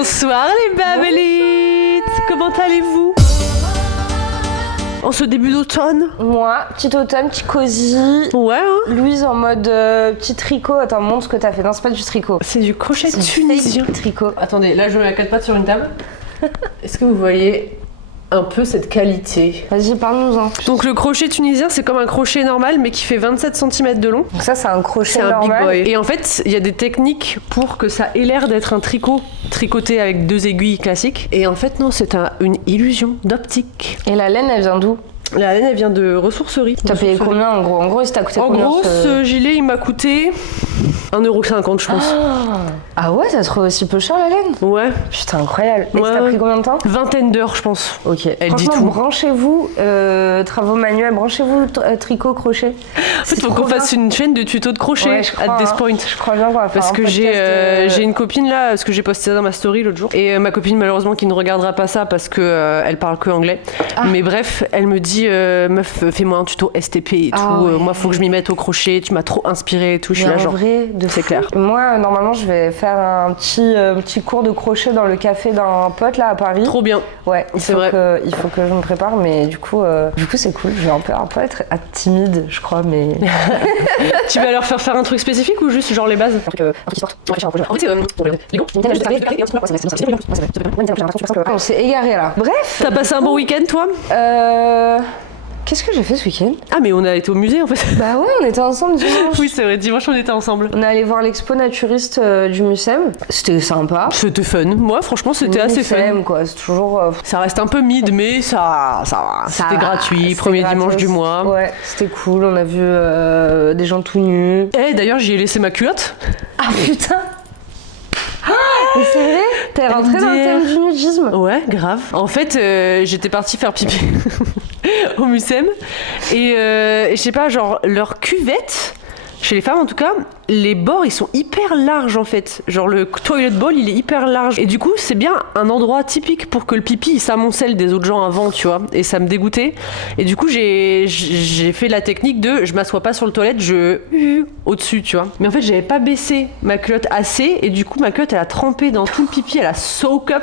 Bonsoir les babelites. Comment allez-vous en ce début d'automne? Moi, petit automne, petit cosy. Ouais, hein. Louise en mode petit tricot. Attends, montre ce que t'as fait. Non, c'est pas du tricot. C'est du crochet tunisien. Tricot. Attendez, là je mets à 4 pattes sur une table. Est-ce que vous voyez un peu cette qualité? Vas-y, parle-nous-en. Donc le crochet tunisien, c'est comme un crochet normal mais qui fait 27 cm de long. Donc ça, c'est un crochet C'est un big normal. boy. Et en fait, il y a des techniques pour que ça ait l'air d'être un tricot tricoté avec 2 aiguilles classiques. Et en fait, non, c'est une illusion d'optique. Et la laine, elle vient d'où? La laine, elle vient de ressourcerie. T'as payé combien en gros? En gros, ça t'a coûté combien? En gros, ce gilet, il m'a coûté 1,50 €, je pense. Ah ouais, ça se trouve aussi peu cher la laine? Ouais. Putain, incroyable. Et Ouais, ça t'a pris combien de temps? Vingtaine d'heures, je pense. Ok. Elle dit Franchement, tout. branchez-vous, travaux manuels, branchez-vous tricot, crochet. En fait, il faut qu'on fasse une chaîne de tutos de crochet Ouais, je crois, at this hein. point. Je crois bien qu'on va faire Parce un que podcast, j'ai une copine là, parce que j'ai posté ça dans ma story l'autre jour. Et ma copine, malheureusement, qui ne regardera pas ça parce que elle parle que anglais. Mais bref, elle me dit meuf, fais-moi un tuto STP et tout. Ouais. Moi, faut que je m'y mette au crochet. Tu m'as trop inspiré et tout. Je suis Mais là, en genre. vrai, c'est clair. Moi, normalement, je vais faire un petit cours de crochet dans le café d'un pote là à Paris. Trop bien. Ouais, C'est vrai. Il faut que je me prépare, mais du coup c'est cool. Je vais un peu être timide, je crois, mais. Tu vas leur faire un truc spécifique ou juste genre les bases? On s'est égaré là. Bref. T'as passé un bon week-end, toi? Qu'est-ce que j'ai fait ce week-end? Ah, mais on a été au musée en fait. Bah ouais, on était ensemble dimanche. Oui, c'est vrai, dimanche on était ensemble. On est allé voir l'expo naturiste du Mucem. C'était sympa. C'était fun. Moi, franchement, c'était assez fun. Mucem, quoi, c'est toujours. Ça reste un peu mid, mais ça va. C'était gratuit, premier dimanche du mois. Ouais, c'était cool. On a vu des gens tout nus. Eh, d'ailleurs, j'y ai laissé ma culotte. Ah putain! Mais c'est vrai? T'es rentrée dans le thème du nudisme? Ouais, grave. En fait, j'étais partie faire pipi au Mucem. Et je sais pas, genre, leur cuvette, chez les femmes en tout cas, les bords ils sont hyper larges en fait. Genre le toilet bowl il est hyper large. Et du coup, c'est bien un endroit typique pour que le pipi il s'amoncelle des autres gens avant, tu vois. Et ça me dégoûtait. Et du coup, j'ai fait la technique de je m'assois pas sur le toilette, je au-dessus, tu vois. Mais en fait, j'avais pas baissé ma culotte assez. Et du coup, ma culotte elle a trempé dans tout le pipi, elle a soak up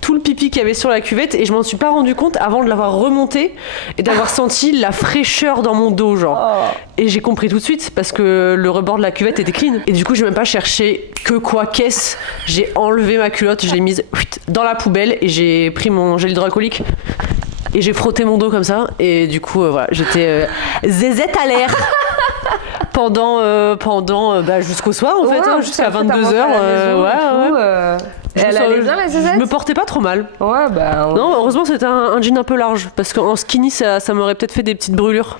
tout le pipi qu'il y avait sur la cuvette. Et je m'en suis pas rendu compte avant de l'avoir remonté et d'avoir senti la fraîcheur dans mon dos, genre. Et j'ai compris tout de suite parce que le rebord de la cuvette était clean. Et du coup, j'ai même pas cherché qu'est-ce. J'ai enlevé ma culotte, je l'ai mise dans la poubelle et j'ai pris mon gel hydroalcoolique et j'ai frotté mon dos comme ça. Et du coup, voilà, j'étais zézette à l'air. pendant jusqu'au soir en fait, hein, jusqu'à 22h. Elle allait bien la zézette? Je me portais pas trop mal. Ouais, bah. Non, heureusement c'était un jean un peu large parce qu'en skinny ça m'aurait peut-être fait des petites brûlures.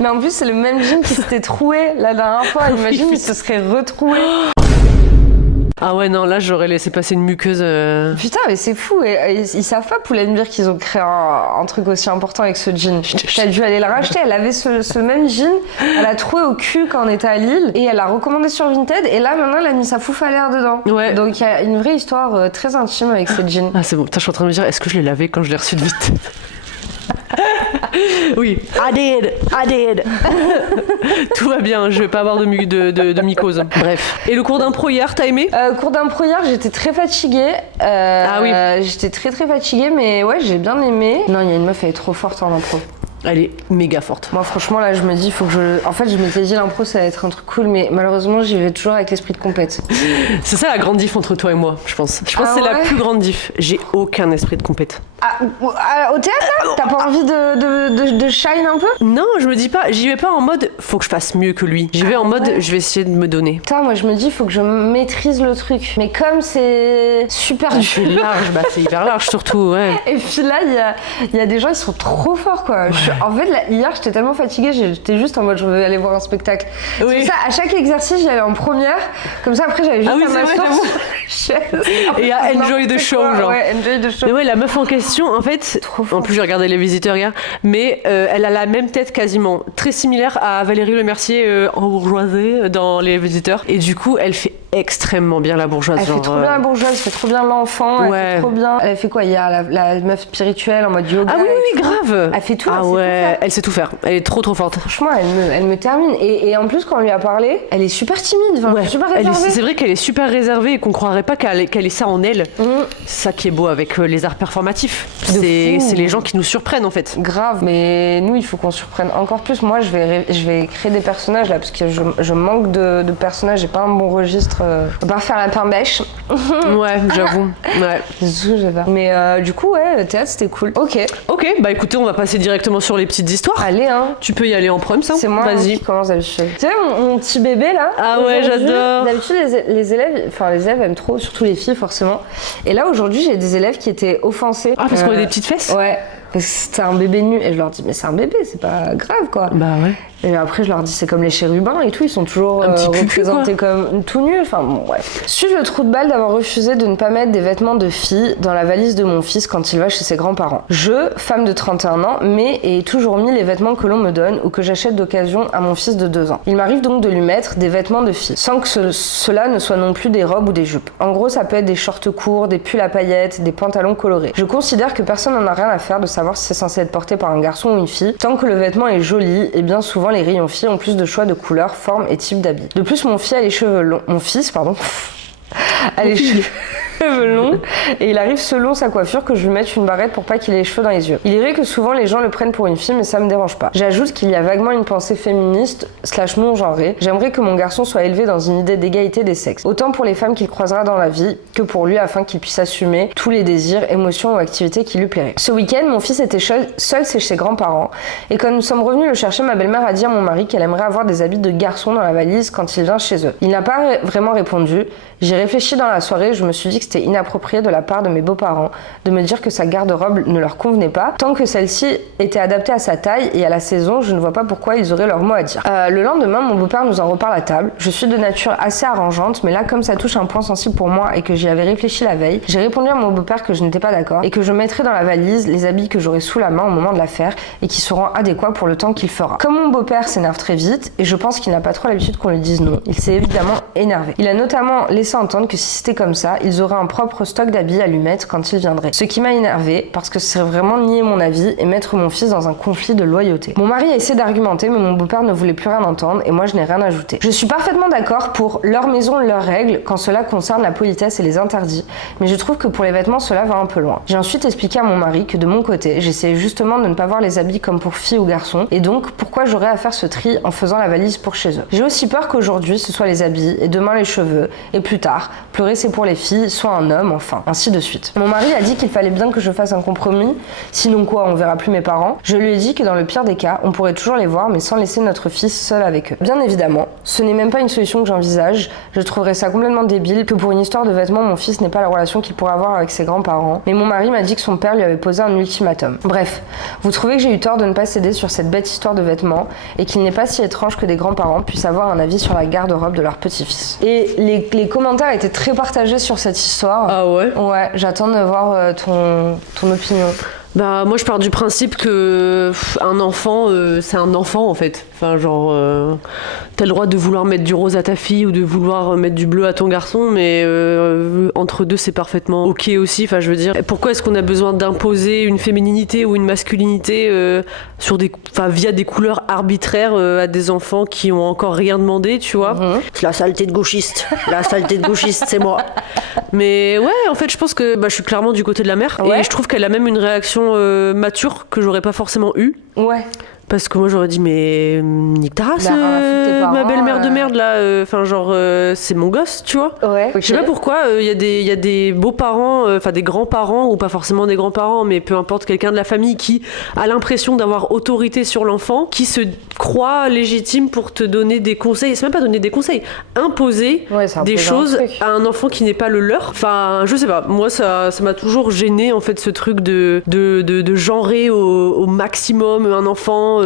Mais en plus, c'est le même jean qui s'était troué la dernière fois. Imagine, il se serait retroué. Ah ouais, non, là j'aurais laissé passer une muqueuse. Putain, mais c'est fou. Et ils savent pas, Pull&Bear, qu'ils ont créé un truc aussi important avec ce jean. T'as dû aller le racheter. Elle avait ce même jean. Elle l'a trouvé au cul quand on était à Lille. Et elle l'a recommandé sur Vinted. Et là, maintenant, elle a mis sa fouf à l'air dedans. Ouais. Donc il y a une vraie histoire très intime avec cette jean. Ah, c'est bon. Putain, je suis en train de me dire, est-ce que je l'ai lavé quand je l'ai reçu de vite? Oui, I did. Tout va bien, je vais pas avoir de mycose. Bref. Et le cours d'impro hier, t'as aimé? Cours d'impro hier, j'étais très fatiguée. Ah oui. J'étais très fatiguée, mais ouais, j'ai bien aimé. Non, il y a une meuf, elle est trop forte en impro. Elle est méga forte. Moi, franchement, là, je me dis, faut que je. En fait, je m'étais dit, l'impro, ça va être un truc cool, mais malheureusement, j'y vais toujours avec l'esprit de compète. C'est ça la grande diff entre toi et moi, je pense. Je pense que c'est la plus grande diff. J'ai aucun esprit de compète. Au théâtre, là? T'as pas envie de shine un peu? Non, je me dis pas, j'y vais pas en mode faut que je fasse mieux que lui. J'y vais en mode je vais essayer de me donner. Putain, moi, je me dis, faut que je maîtrise le truc. Mais comme c'est super dur. C'est large, c'est hyper large surtout, ouais. Et puis là, il y a des gens, ils sont trop forts, quoi. Ouais. En fait, là, hier, j'étais tellement fatiguée, j'étais juste en mode, je veux aller voir un spectacle. Oui. C'est pour ça, à chaque exercice, j'y allais en première. Comme ça, après, j'avais juste à m'asseoir. Et à enjoy the show, genre. Ouais, enjoy the show. Mais ouais, la meuf en question, en fait, en plus j'ai regardé Les Visiteurs hier, mais elle a la même tête quasiment, très similaire à Valérie Lemercier en bourgeoisie dans Les Visiteurs. Et du coup, elle fait extrêmement bien la bourgeoise. Elle fait trop bien la bourgeoise, elle fait trop bien l'enfant, elle fait trop bien. Elle fait quoi? Il y a la meuf spirituelle en mode yoga. Ah oui, grave. Elle fait tout. Ah ouais, elle sait tout faire. Elle est trop forte. Franchement, elle me termine. Et en plus, quand on lui a parlé, elle est super timide, super réservée. C'est vrai qu'elle est super réservée et qu'on croirait pas qu'elle ait ça en elle. C'est ça qui est beau avec les arts performatifs. C'est les gens qui nous surprennent en fait. Grave, mais nous, il faut qu'on surprenne encore plus. Moi, je vais créer des personnages là, parce que je manque de personnages, j'ai pas un bon registre. On va pas faire la pain bêche. Ouais, j'avoue. Ouais. Mais du coup, ouais, le théâtre, c'était cool. Ok, bah écoutez, on va passer directement sur les petites histoires. Allez, hein. Tu peux y aller en prime, ça. C'est moi qui commence d'habitude. Tu sais, mon petit bébé là. Ah ouais, j'adore. D'habitude, les élèves aiment trop, surtout les filles forcément. Et là, aujourd'hui, j'ai des élèves qui étaient offensés. Ah, parce qu'on a des petites fesses? Ouais. Parce que c'était un bébé nu. Et je leur dis, mais c'est un bébé, c'est pas grave quoi. Bah ouais. Et après, je leur dis, c'est comme les chérubins et tout, ils sont toujours représentés comme tout nus. Enfin, bon, bref. Suis-je le trou de balle d'avoir refusé de ne pas mettre des vêtements de fille dans la valise de mon fils quand il va chez ses grands-parents? Je, femme de 31 ans, mets et ai toujours mis les vêtements que l'on me donne ou que j'achète d'occasion à mon fils de 2 ans. Il m'arrive donc de lui mettre des vêtements de fille, sans que cela ne soit non plus des robes ou des jupes. En gros, ça peut être des shorts courts, des pulls à paillettes, des pantalons colorés. Je considère que personne n'en a rien à faire de savoir si c'est censé être porté par un garçon ou une fille, tant que le vêtement est joli, et bien souvent les rayons filles ont plus de choix de couleurs, formes et types d'habits. De plus, mon fils a les cheveux longs, cheveux longs et il arrive selon sa coiffure que je lui mette une barrette pour pas qu'il ait les cheveux dans les yeux. Il est vrai que souvent les gens le prennent pour une fille mais ça me dérange pas. J'ajoute qu'il y a vaguement une pensée féministe / non genrée. J'aimerais que mon garçon soit élevé dans une idée d'égalité des sexes. Autant pour les femmes qu'il croisera dans la vie que pour lui afin qu'il puisse assumer tous les désirs, émotions ou activités qui lui plairaient. Ce week-end, mon fils était seul chez ses grands-parents et quand nous sommes revenus le chercher, ma belle-mère a dit à mon mari qu'elle aimerait avoir des habits de garçon dans la valise quand il vient chez eux. Il n'a pas vraiment répondu. J'ai réfléchi dans la soirée, je me suis dit que c'était inapproprié de la part de mes beaux-parents de me dire que sa garde-robe ne leur convenait pas. Tant que celle-ci était adaptée à sa taille et à la saison, je ne vois pas pourquoi ils auraient leur mot à dire. Le lendemain, mon beau-père nous en reparle à table. Je suis de nature assez arrangeante, mais là, comme ça touche un point sensible pour moi et que j'y avais réfléchi la veille, j'ai répondu à mon beau-père que je n'étais pas d'accord et que je mettrais dans la valise les habits que j'aurai sous la main au moment de l'affaire et qui seront adéquats pour le temps qu'il fera. Comme mon beau-père s'énerve très vite, et je pense qu'il n'a pas trop l'habitude qu'on lui dise non, il s'est évidemment énervé. Il a notamment laissé entendre que si c'était comme ça, ils auraient un propre stock d'habits à lui mettre quand il viendrait. Ce qui m'a énervé parce que c'est vraiment nier mon avis et mettre mon fils dans un conflit de loyauté. Mon mari a essayé d'argumenter mais mon beau-père ne voulait plus rien entendre et moi je n'ai rien ajouté. Je suis parfaitement d'accord pour leur maison, leurs règles quand cela concerne la politesse et les interdits, mais je trouve que pour les vêtements cela va un peu loin. J'ai ensuite expliqué à mon mari que de mon côté, j'essayais justement de ne pas voir les habits comme pour filles ou garçons et donc pourquoi j'aurais à faire ce tri en faisant la valise pour chez eux. J'ai aussi peur qu'aujourd'hui ce soit les habits et demain les cheveux et plus tard, pleurer c'est pour les filles, soit un homme, enfin, ainsi de suite. Mon mari a dit qu'il fallait bien que je fasse un compromis, sinon quoi, on verra plus mes parents. Je lui ai dit que dans le pire des cas, on pourrait toujours les voir mais sans laisser notre fils seul avec eux. Bien évidemment, ce n'est même pas une solution que j'envisage, je trouverais ça complètement débile que pour une histoire de vêtements, mon fils n'ait pas la relation qu'il pourrait avoir avec ses grands-parents, mais mon mari m'a dit que son père lui avait posé un ultimatum. Bref, vous trouvez que j'ai eu tort de ne pas céder sur cette bête histoire de vêtements et qu'il n'est pas si étrange que des grands-parents puissent avoir un avis sur la garde-robe de leur petit-fils. Et les commentaires étaient très partagés sur cette histoire. Ah ouais? Ouais, j'attends de voir ton opinion. Bah moi je pars du principe que un enfant c'est un enfant en fait. Enfin genre t'as le droit de vouloir mettre du rose à ta fille ou de vouloir mettre du bleu à ton garçon, mais entre deux c'est parfaitement ok aussi. Enfin je veux dire, pourquoi est-ce qu'on a besoin d'imposer une fémininité ou une masculinité via des couleurs arbitraires à des enfants qui ont encore rien demandé, tu vois? La saleté de gauchiste, c'est moi. Mais ouais, en fait je pense que je suis clairement du côté de la mère et je trouve qu'elle a même une réaction mature que j'aurais pas forcément eu. Ouais. Parce que moi j'aurais dit mais nique ta race, ma belle-mère de merde là, c'est mon gosse, tu vois. Ouais. Okay. Je sais pas pourquoi il y a des beaux-parents, des grands-parents ou pas forcément des grands-parents, mais peu importe, quelqu'un de la famille qui a l'impression d'avoir autorité sur l'enfant, qui se croit légitime pour te donner des conseils. C'est même pas donner des conseils, imposer des choses à un enfant qui n'est pas le leur. Enfin, je sais pas. Moi ça m'a toujours gêné en fait ce truc de genrer au maximum un enfant.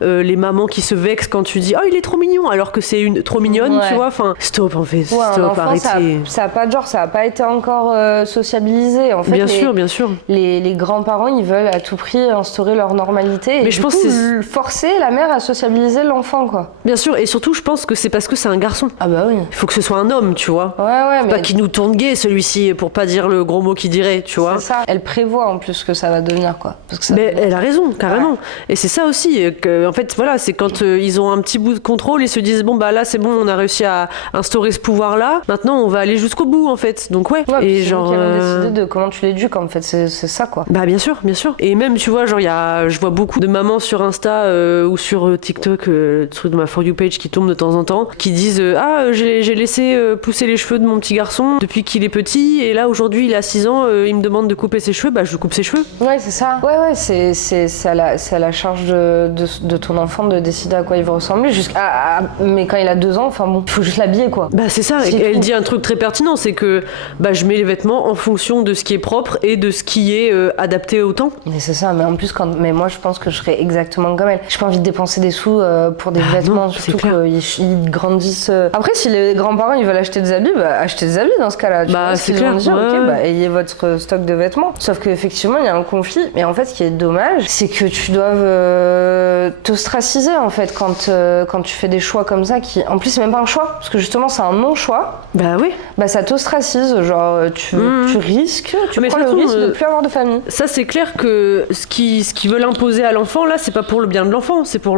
Les mamans qui se vexent quand tu dis oh il est trop mignon alors que c'est une trop mignonne, tu vois, enfin stop en fait, stop, arrêtez. Ça a pas de genre, ça a pas été encore sociabilisé en fait. Bien sûr. Les grands-parents ils veulent à tout prix instaurer leur normalité et mais je pense forcer la mère à sociabiliser l'enfant, quoi. Bien sûr, et surtout, je pense que c'est parce que c'est un garçon. Ah bah oui. Il faut que ce soit un homme, tu vois. Ouais, mais... Pas qu'il nous tourne gay, celui-ci, pour pas dire le gros mot qu'il dirait, tu vois. C'est ça. Elle prévoit en plus ce que ça va devenir, quoi. Parce que ça Mais devient... elle a raison, carrément. Et c'est ça aussi, en fait, voilà, c'est quand ils ont un petit bout de contrôle, ils se disent, bon, bah là, c'est bon, on a réussi à instaurer ce pouvoir-là, maintenant, on va aller jusqu'au bout, en fait. Donc, ouais. Et genre. Qui ont décidé de comment tu l'éduques, en fait, c'est ça, quoi. Bah, bien sûr, bien sûr. Et même, tu vois, genre, je vois beaucoup de mamans sur Insta ou sur TikTok, truc de ma For You page qui tombe de temps en temps, qui disent, j'ai laissé pousser les cheveux de mon petit garçon depuis qu'il est petit, et là, aujourd'hui, il a 6 ans, il me demande de couper ses cheveux, bah, je lui coupe ses cheveux. Ouais, c'est ça. Ouais, c'est à la charge de ton enfant de décider à quoi il veut ressembler. Mais quand il a 2 ans, enfin bon, il faut juste l'habiller, quoi. Bah, c'est ça. Et elle dit un truc très pertinent, c'est que bah, je mets les vêtements en fonction de ce qui est propre et de ce qui est adapté au temps. Mais c'est ça. Mais en plus, mais moi, je pense que je serais exactement comme elle. J'ai pas envie de dépenser des sous pour des vêtements, non, surtout qu'ils grandissent. Après, si les grands-parents ils veulent acheter des habits, bah achetez des habits dans ce cas-là. Bah, c'est clair. Dire, ok, bah ayez votre stock de vêtements. Sauf qu'effectivement, il y a un conflit. Mais en fait, ce qui est dommage, c'est que tu dois t'ostraciser en fait quand tu fais des choix comme ça qui, en plus, c'est même pas un choix, parce que justement, c'est un non-choix. Bah oui. Bah ça t'ostracise, genre tu risques, tu prends le risque de plus avoir de famille. Ça, c'est clair que ce qu'ils veulent imposer à l'enfant, là, c'est pas pour le bien de l'enfant, c'est pour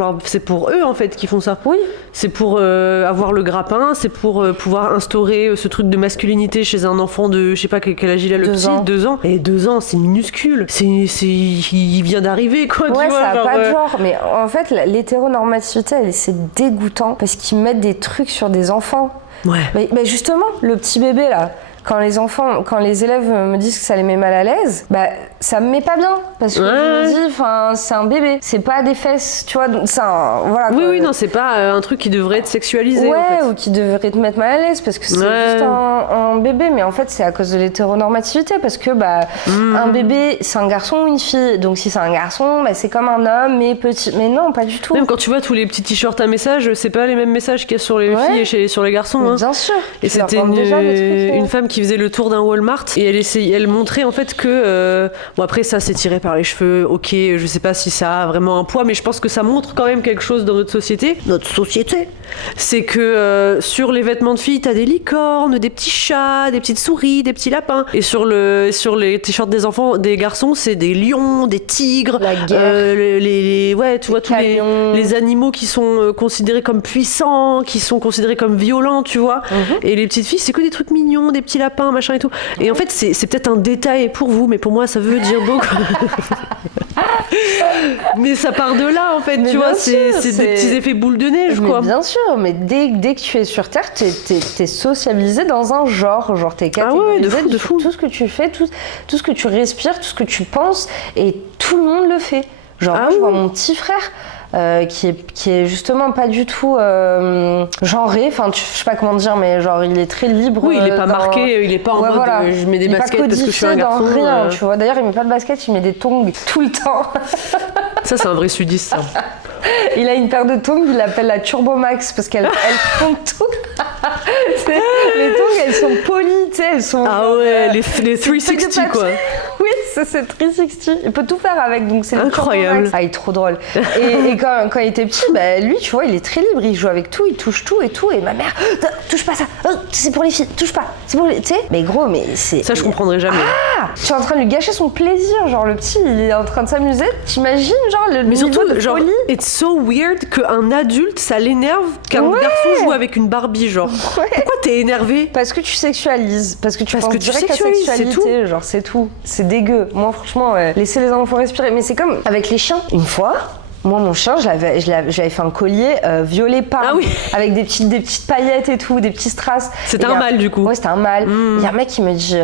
eux en fait qui font ça. Oui. C'est pour avoir le grappin, c'est pour pouvoir instaurer ce truc de masculinité chez un enfant de, je sais pas quel âge il a, le 2 petit, ans. 2 ans. Et 2 ans, c'est minuscule. Il vient d'arriver, quoi. Ouais, tu vois, ça a genre, pas de genre. Mais en fait, l'hétéronormativité, c'est dégoûtant parce qu'ils mettent des trucs sur des enfants. Ouais. Mais justement, le petit bébé là, quand les élèves me disent que ça les met mal à l'aise, bah ça me met pas bien parce que je me dis, enfin, c'est un bébé, c'est pas des fesses, tu vois, donc voilà. Oui, quoi. oui, non, c'est pas un truc qui devrait être sexualisé. Ouais, en fait. ou qui devrait te mettre mal à l'aise parce que c'est juste un bébé, mais en fait c'est à cause de l'hétéronormativité parce que bah un bébé c'est un garçon ou une fille, donc si c'est un garçon, bah c'est comme un homme mais petit, mais non, pas du tout. Même quand tu vois tous les petits t-shirts à messages, c'est pas les mêmes messages qu'il y a sur les filles et sur les garçons. Hein. Bien sûr. Et c'était une femme qui faisait le tour d'un Walmart et elle montrait en fait que bon après ça c'est tiré par les cheveux, ok, je sais pas si ça a vraiment un poids, mais je pense que ça montre quand même quelque chose dans notre société, c'est que sur les vêtements de filles t'as des licornes, des petits chats, des petites souris, des petits lapins, et sur les t-shirts des enfants, des garçons, c'est des lions, des tigres, la guerre, ouais, tu vois tous les animaux qui sont considérés comme puissants, qui sont considérés comme violents, tu vois. Et les petites filles c'est que des trucs mignons, des petits lapins, machin et tout. Et en fait c'est peut-être un détail pour vous, mais pour moi ça veut dire beaucoup. Mais ça part de là en fait, mais tu vois, c'est des petits effets boule de neige, mais quoi. Bien sûr, mais dès que tu es sur Terre, t'es sociabilisé dans un genre t'es catégorisé de fou. Tout ce que tu fais, tout ce que tu respires, tout ce que tu penses, et tout le monde le fait. Genre moi, je vois mon petit frère qui est justement pas du tout genré, enfin je sais pas comment dire, mais genre il est très libre. Oui, il est pas marqué, il est pas en mode je mets des baskets parce que je suis un garçon. Dans rien, tu vois. D'ailleurs il met pas de baskets, il met des tongs tout le temps. Ça c'est un vrai sudiste ça. Il a une paire de tongs, il l'appelle la Turbo Max parce qu'elle fond tout. Les tongs elles sont polies, tu sais, elles sont. Ah ouais, les 360 quoi. Oui, c'est 360. Il peut tout faire avec, donc c'est incroyable. Ah, il est trop drôle. Et quand il était petit, bah, lui, tu vois, il est très libre. Il joue avec tout, il touche tout et tout. Et ma mère, touche pas ça. C'est pour les filles, touche pas. C'est pour les. Tu sais, mais gros, mais c'est. Ça, je comprendrais jamais. Ah, tu es en train de lui gâcher son plaisir. Genre, le petit, il est en train de s'amuser. T'imagines, genre, le mais niveau surtout, de genre, folie. it's so weird qu'un adulte, ça l'énerve qu'un garçon joue avec une Barbie, genre. Ouais. Pourquoi t'es énervé? Parce que tu sexualises. Parce que tu penses direct à sexualité. Genre, c'est tout. C'est dégueu. Moi, franchement, laissez les enfants respirer. Mais c'est comme avec les chiens. Une fois, moi, mon chien, j'avais fait un collier violet pâle, avec des petites paillettes et tout, des petits strass. C'était un mâle, du coup. Ouais, c'était un mâle. Il y a un mec qui me dit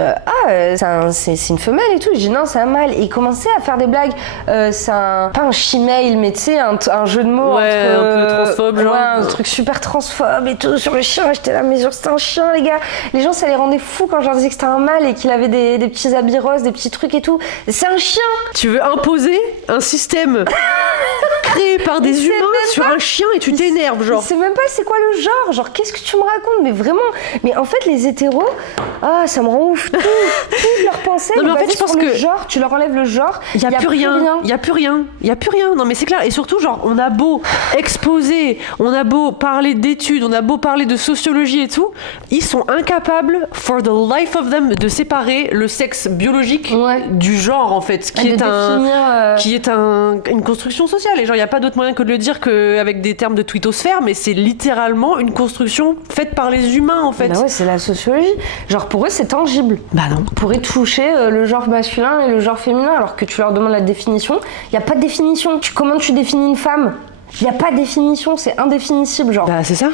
c'est une femelle et tout. Je dis non, c'est un mâle. Et il commençait à faire des blagues. C'est pas un chimale, mais tu sais, un jeu de mots entre, un peu transphobe, genre. Ouais, un truc super transphobe et tout sur le chien. J'étais là, mais c'était un chien, les gars. Les gens, ça les rendait fous quand je leur disais que c'était un mâle et qu'il avait des petits habits roses, des petits trucs et tout. C'est un chien. Tu veux imposer un système créé par des humains sur un chien et tu t'énerves, genre. Je sais même pas c'est quoi le genre. Genre, qu'est-ce que tu me racontes? Mais vraiment. Mais en fait, les hétéros, ça me rend ouf. Toute leur pensée, Non, mais en fait, je pense sur le que- genre, tu leur enlèves le genre, Il y a plus rien. Il y a plus rien. Il y a plus rien. Non mais c'est clair. Et surtout genre on a beau exposer, on a beau parler d'études, on a beau parler de sociologie et tout, ils sont incapables for the life of them de séparer le sexe biologique Ouais. du genre en fait, de définir, qui est une construction sociale. Et genre il y a pas d'autre moyen que de le dire qu'avec des termes de twittosphère, mais c'est littéralement une construction faite par les humains en fait. Bah ouais, c'est la sociologie. Genre pour eux, c'est tangible. Bah non. On pourrait toucher le genre masculin et le genre féminin, alors que tu leur demandes la définition. Il n'y a pas de définition. Comment tu définis une femme? Il n'y a pas de définition, c'est indéfinissable. Genre. Bah c'est ça.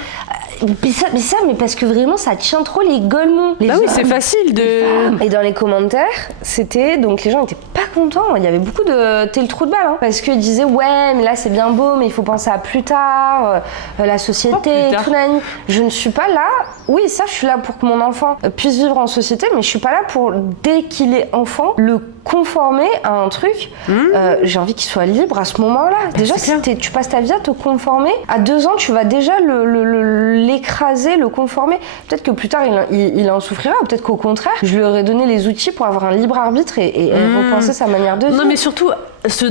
Mais parce que vraiment, ça tient trop les golemons. Bah oui, c'est facile de. Et dans les commentaires, c'était. Donc les gens étaient pas contents. Il y avait beaucoup de. T'es le trou de balle, hein. Parce qu'ils disaient, ouais, mais là c'est bien beau, mais il faut penser à plus tard, la société, plus tard. tout nani. Je ne suis pas là. Oui, ça, je suis là pour que mon enfant puisse vivre en société, mais je suis pas là pour, dès qu'il est enfant, le conformer à un truc. J'ai envie qu'il soit libre à ce moment-là. Déjà, c'est si tu passes ta vie à te conformer, à 2 ans, tu vas déjà l'écraser, le conformer. Peut-être que plus tard, il en souffrira, ou peut-être qu'au contraire, je lui aurais donné les outils pour avoir un libre arbitre et repenser sa manière de vivre. Non mais surtout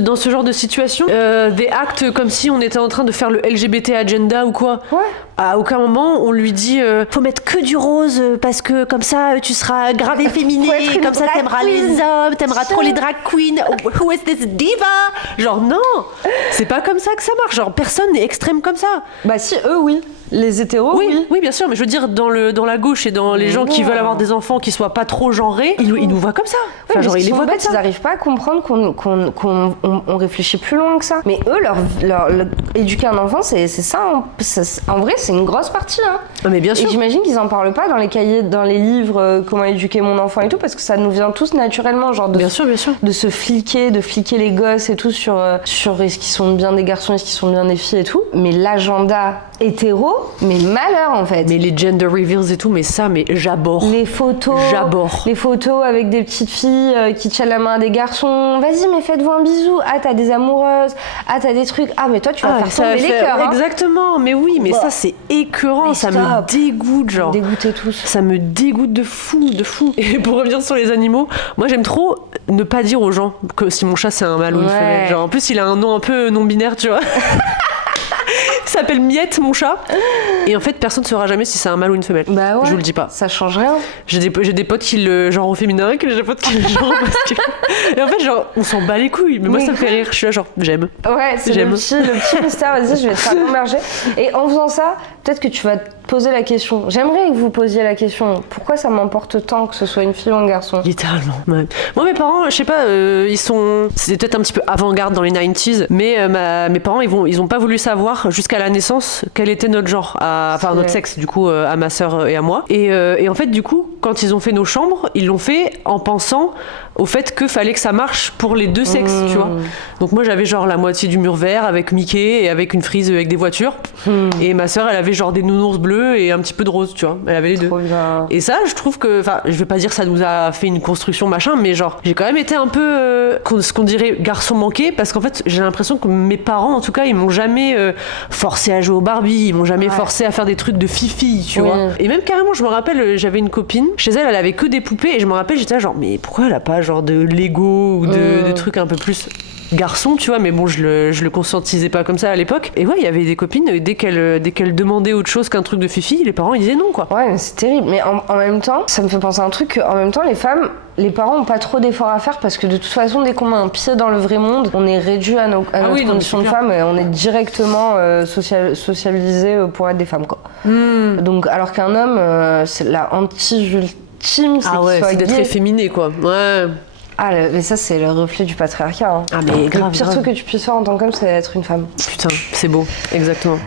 dans ce genre de situation, des actes comme si on était en train de faire le LGBT agenda ou quoi. Ouais. À aucun moment on lui dit faut mettre que du rose parce que comme ça tu seras grave efféminé, Faut être une comme ça drag t'aimeras queen. les hommes, t'aimeras trop les drag queens. Who is this diva? Genre non, c'est pas comme ça que ça marche. Genre personne n'est extrême comme ça. Bah si, eux, oui. Les hétéros, oui. Oui, bien sûr, mais je veux dire dans la gauche et dans les gens qui non. veulent avoir des enfants qui soient pas trop genrés, ils nous voient comme ça. Enfin, Ouais, genre mais ils les sont voient comme bêtes, ça. ils n'arrivent pas à comprendre qu'on réfléchit plus loin que ça. Mais eux, éduquer un enfant, c'est ça. En vrai, c'est une grosse partie. Hein. Ah, mais bien sûr. Et j'imagine qu'ils en parlent pas dans les cahiers, dans les livres, comment éduquer mon enfant et tout, parce que ça nous vient tous naturellement, genre Bien sûr, bien sûr. de se fliquer, de fliquer les gosses et tout sur est-ce qu'ils sont bien des garçons, est-ce qu'ils sont bien des filles et tout. Mais l'agenda hétéro, mais malheur en fait. Mais les gender reveals et tout, mais ça, mais j'aborde. Les photos, avec des petites filles qui tiennent la main à des garçons. Vas-y, mais faites-vous un bisou. Ah, t'as des amoureuses. Ah, t'as des trucs. Ah, mais toi, tu vas faire tomber les cœurs. Hein. Exactement, mais oui, mais Bah. ça, c'est écœurant. Mais Ça stop. me dégoûte, genre. Dégoûter tous. Ça me dégoûte de fou, de fou. Et pour revenir sur les animaux, moi, j'aime trop ne pas dire aux gens que si mon chat, c'est un mâle ou une Ouais. femelle. Genre, en plus, il a un nom un peu non-binaire, tu vois. Il s'appelle Miette, mon chat. Et en fait, personne ne saura jamais si c'est un mâle ou une femelle. Bah ouais. Je vous le dis pas. Ça change rien. J'ai des potes qui le genre au féminin, qui des potes qui le genre au masculin. Et en fait, genre, on s'en bat les couilles. Mais moi, Mais ça me fait rire. Je suis là, genre, j'aime. Ouais, c'est le J'aime. petit mystère. Vas-y, je vais te faire immerger. Et en faisant ça, peut-être que tu vas te poser la question. J'aimerais que vous posiez la question. Pourquoi ça m'importe tant que ce soit une fille ou un garçon? Littéralement. Ouais. Moi, mes parents, je sais pas, ils sont. C'était peut-être un petit peu avant-garde dans les 90s, mais mes parents, ils ont pas voulu savoir jusqu'à la naissance quel était notre genre, enfin Ouais. notre sexe, du coup, à ma sœur et à moi. Et en fait, du coup, quand ils ont fait nos chambres, ils l'ont fait en pensant au fait que fallait que ça marche pour les deux sexes, tu vois. Donc moi, j'avais genre la moitié du mur vert avec Mickey et avec une frise avec des voitures. Et ma sœur, elle avait genre des nounours bleus et un petit peu de rose, tu vois. Elle avait les deux. Trop bien. Et ça, je trouve que, enfin, je vais pas dire ça nous a fait une construction machin, mais genre, j'ai quand même été un peu ce qu'on dirait garçon manqué, parce qu'en fait, j'ai l'impression que mes parents, en tout cas, ils m'ont jamais forcé à jouer au Barbie, ils m'ont jamais forcé à faire des trucs de fifi, tu Oui. vois. Et même carrément, je me rappelle, j'avais une copine, chez elle, elle avait que des poupées, et je me rappelle, j'étais là genre, mais pourquoi elle a pas genre de Lego ou de trucs un peu plus garçon, tu vois, mais bon, je le conscientisais pas comme ça à l'époque. Et ouais, il y avait des copines, dès qu'elles demandaient autre chose qu'un truc de fifi, les parents ils disaient non, quoi. Ouais, mais c'est terrible. Mais en même temps, ça me fait penser à un truc qu'en même temps, les parents ont pas trop d'efforts à faire parce que de toute façon, dès qu'on met un pied dans le vrai monde, on est réduit à notre oui, non, condition de mais c'est femme et on est directement socialisé pour être des femmes, quoi. Donc, alors qu'un homme, c'est la hantise ultime, c'est qu'il soit c'est d'être gay. efféminé, quoi. Ouais. Ah, mais ça, c'est le reflet du patriarcat. Hein. Ah, mais grave, le pire grave. truc que tu puisses faire en tant qu'homme, c'est d'être une femme. Putain, c'est beau, exactement.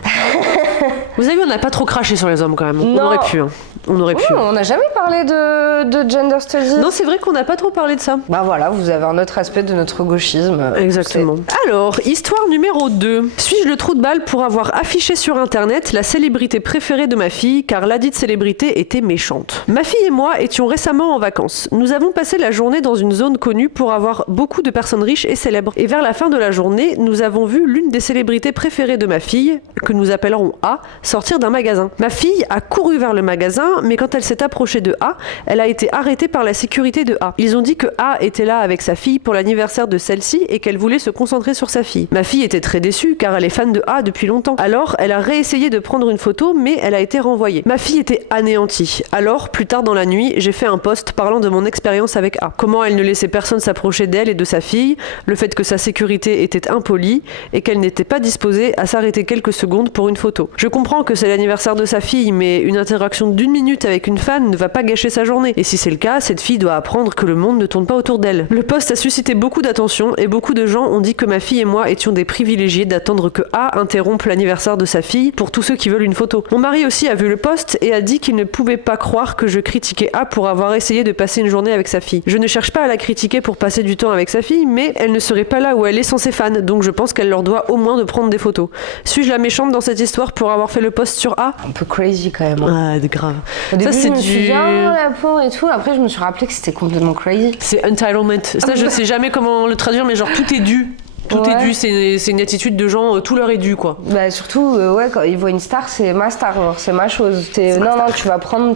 Vous avez vu, on n'a pas trop craché sur les hommes quand même. On Non. aurait pu. Hein. On aurait pu. On n'a jamais parlé de gender studies. Non, c'est vrai qu'on n'a pas trop parlé de ça. Bah voilà, vous avez un autre aspect de notre gauchisme. Exactement. Alors, histoire numéro 2. Suis-je le trou de balle pour avoir affiché sur internet la célébrité préférée de ma fille, car ladite célébrité était méchante. Ma fille et moi étions récemment en vacances. Nous avons passé la journée dans une zone connue pour avoir beaucoup de personnes riches et célèbres. Et vers la fin de la journée, nous avons vu l'une des célébrités préférées de ma fille, que nous appellerons A, sortir d'un magasin. Ma fille a couru vers le magasin, mais quand elle s'est approchée de A, elle a été arrêtée par la sécurité de A. Ils ont dit que A était là avec sa fille pour l'anniversaire de celle-ci et qu'elle voulait se concentrer sur sa fille. Ma fille était très déçue car elle est fan de A depuis longtemps. Alors, elle a réessayé de prendre une photo, mais elle a été renvoyée. Ma fille était anéantie. Alors, plus tard dans la nuit, j'ai fait un post parlant de mon expérience avec A. Comment elle ne laissait personne s'approcher d'elle et de sa fille, le fait que sa sécurité était impolie et qu'elle n'était pas disposée à s'arrêter quelques secondes pour une photo. Je comprends que c'est l'anniversaire de sa fille, mais une interaction d'1 minute avec une fan ne va pas gâcher sa journée. Et si c'est le cas, cette fille doit apprendre que le monde ne tourne pas autour d'elle. Le post a suscité beaucoup d'attention et beaucoup de gens ont dit que ma fille et moi étions des privilégiés d'attendre que A interrompe l'anniversaire de sa fille pour tous ceux qui veulent une photo. Mon mari aussi a vu le post et a dit qu'il ne pouvait pas croire que je critiquais A pour avoir essayé de passer une journée avec sa fille. Je ne cherche pas à la critiquer pour passer du temps avec sa fille, mais elle ne serait pas là où elle est sans ses fans, donc je pense qu'elle leur doit au moins de prendre des photos. Suis-je la méchante dans cette histoire pour avoir fait le post sur A? Un peu crazy quand même. Ah, c'est grave. Au début, Ça, c'est je me suis dit, du... la pauvre et tout. Après, je me suis rappelé que c'était complètement crazy. C'est entitlement. Ça, je sais jamais comment le traduire, mais genre tout est dû. Tout est dû, c'est une attitude de gens, tout leur est dû, quoi. Bah surtout, ouais, quand ils voient une star, c'est ma star, genre, c'est ma chose. Non, tu vas prendre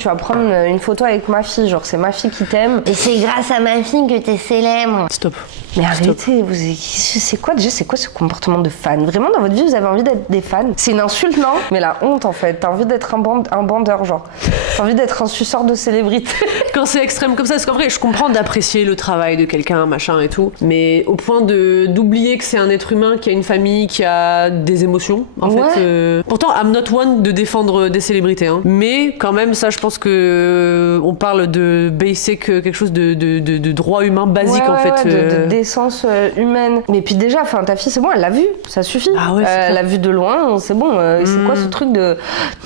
une photo avec ma fille, genre, c'est ma fille qui t'aime. Et c'est grâce à ma fille que t'es célèbre. Stop. Mais arrêtez, c'est quoi ce comportement de fan? Vraiment, dans votre vie, vous avez envie d'être des fans? C'est une insulte, non? Mais la honte, en fait. T'as envie d'être un bandeur, genre. T'as envie d'être un suceur de célébrité. Quand c'est extrême comme ça, parce qu'en vrai, je comprends d'apprécier le travail de quelqu'un, machin et tout, mais au point d'oublier que c'est un être humain qui a une famille, qui a des émotions, en fait. Pourtant, I'm not one de défendre des célébrités, hein. Mais quand même, ça, je pense que on parle de basic, quelque chose de droit humain basique, en fait. De d'essence humaine. Mais puis déjà, ta fille, c'est bon, elle l'a vu, ça suffit. Ah ouais, elle l'a vu de loin, c'est bon. C'est quoi ce truc de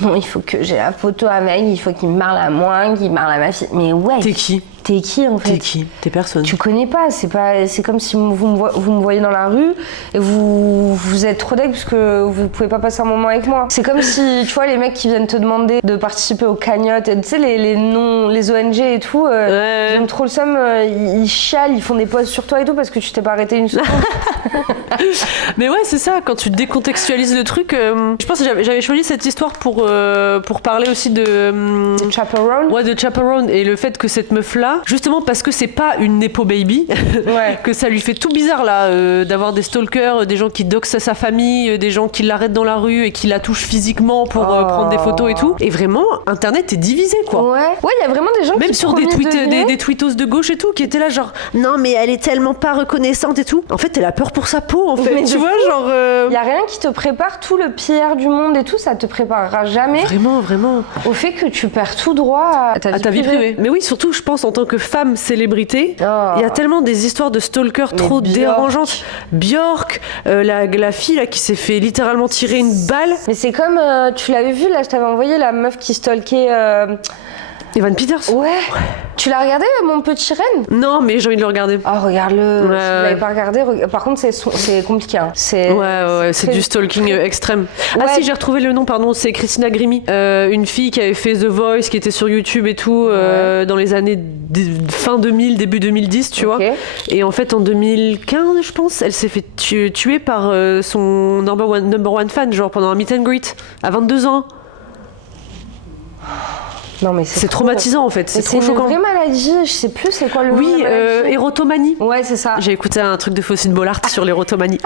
non, il faut que j'ai la photo avec, il faut qu'il me parle à moi, qu'il parle à ma fille. Mais ouais. T'es qui? T'es qui en fait? T'es qui? T'es personne. Tu connais pas, c'est comme si vous me voyez dans la rue et vous êtes trop deg parce que vous pouvez pas passer un moment avec moi. C'est comme si, tu vois, les mecs qui viennent te demander de participer aux cagnottes, tu sais, les ONG et tout, ils ont trop le seum, ils chialent, ils font des posts sur toi et tout parce que tu t'es pas arrêté une seconde. Mais ouais, c'est ça, quand tu décontextualises le truc, je pense que j'avais choisi cette histoire pour parler aussi de Chaperone. Ouais, de Chaperone et le fait que cette meuf-là, justement parce que c'est pas une nepo baby, que ça lui fait tout bizarre là, d'avoir des stalkers, des gens qui doxent sa famille, des gens qui l'arrêtent dans la rue et qui la touchent physiquement pour prendre des photos et tout. Et vraiment, Internet est divisé, quoi. Ouais, il y a vraiment des gens même qui sur des tweetos de gauche et tout, qui étaient là genre non mais elle est tellement pas reconnaissante et tout. En fait, elle a peur pour sa peau, en fait. Mais tu vois, genre y a rien qui te prépare tout le pire du monde et tout, ça te préparera jamais. Vraiment. Au fait que tu perds tout droit à ta vie privée. Mais oui, surtout, je pense en tant que femme célébrité, il y a tellement des histoires de stalkers trop dérangeantes. Björk, la fille là qui s'est fait littéralement tirer une balle. Mais c'est comme, tu l'avais vu là, je t'avais envoyé la meuf qui stalkait... Evan Peters. Ouais. Tu l'as regardé, Mon Petit Renne? Non, mais j'ai envie de le regarder. Oh, regarde-le. Si vous l'avez pas regardé, par contre, c'est compliqué. Hein. Ouais, c'est du stalking extrême. Ouais. Ah si, j'ai retrouvé le nom, pardon, c'est Christina Grimmie. Une fille qui avait fait The Voice, qui était sur YouTube et tout, dans les années fin 2000, début 2010, tu vois. Et en fait, en 2015, je pense, elle s'est fait tuer par son number one fan, genre pendant un meet and greet, à 22 ans. Non, mais c'est traumatisant en fait, c'est trop choquant. C'est une vraie maladie, je sais plus c'est quoi le nom. Oui, érotomanie. Ouais, c'est ça. J'ai écouté un truc de Faustine Bollard sur l'érotomanie.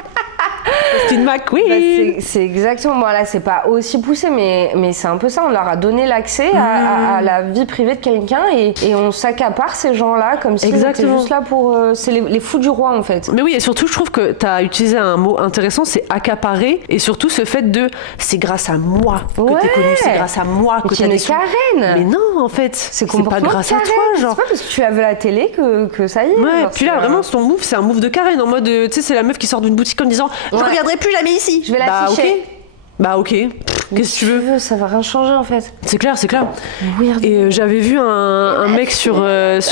Faustine Mac, oui. Bah, c'est exactement, bon là c'est pas aussi poussé, mais c'est un peu ça, on leur a donné l'accès à la vie privée de quelqu'un et on s'accapare ces gens-là comme si ils étaient juste là pour... c'est les fous du roi en fait. Mais oui, et surtout je trouve que t'as utilisé un mot intéressant, c'est accaparer, et surtout ce fait de c'est grâce à moi que t'es connue, c'est grâce à moi que t'as des sous. Karen. Mais non, en fait, c'est pas grâce à toi, genre. C'est pas parce que tu as vu la télé que ça y est. Ouais, puis là vraiment son move, c'est un move de Karen en mode, tu sais, c'est la meuf qui sort d'une boutique en disant je regarderai plus jamais ici. Je vais l'afficher. Bah ok, qu'est-ce que tu veux? Ça va rien changer en fait. C'est clair. Weird. Et j'avais vu un mec sur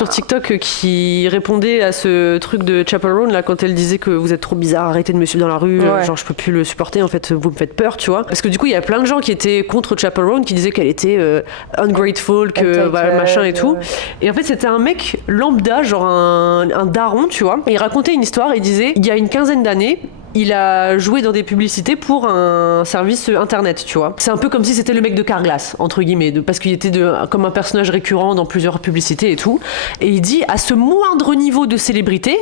TikTok qui répondait à ce truc de Chaperone là quand elle disait que vous êtes trop bizarre, arrêtez de me suivre dans la rue, genre je peux plus le supporter en fait, vous me faites peur, tu vois. Parce que du coup il y a plein de gens qui étaient contre Chaperone, qui disaient qu'elle était ungrateful, que voilà, machin et tout. Et en fait c'était un mec lambda, genre un daron, tu vois. Et il racontait une histoire, il disait il y a une quinzaine d'années, il a joué dans des publicités pour un service internet, tu vois. C'est un peu comme si c'était le mec de Carglass, entre guillemets, parce qu'il était comme un personnage récurrent dans plusieurs publicités et tout. Et il dit, à ce moindre niveau de célébrité,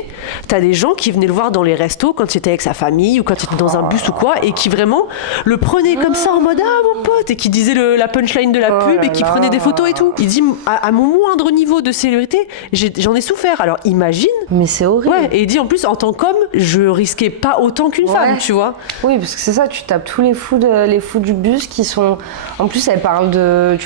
t'as des gens qui venaient le voir dans les restos quand il était avec sa famille ou quand il était dans un bus ou quoi, et qui vraiment le prenaient comme ça en mode ah mon pote, et qui disaient la punchline de la pub et qui prenaient des photos et tout. Il dit, à mon moindre niveau de célébrité, j'en ai souffert. Alors imagine. Mais c'est horrible. Ouais, et il dit en plus, en tant qu'homme, je risquais pas autant qu'une femme, tu vois. Oui, parce que c'est ça, tu tapes tous les fous du bus qui sont. En plus, elle parle de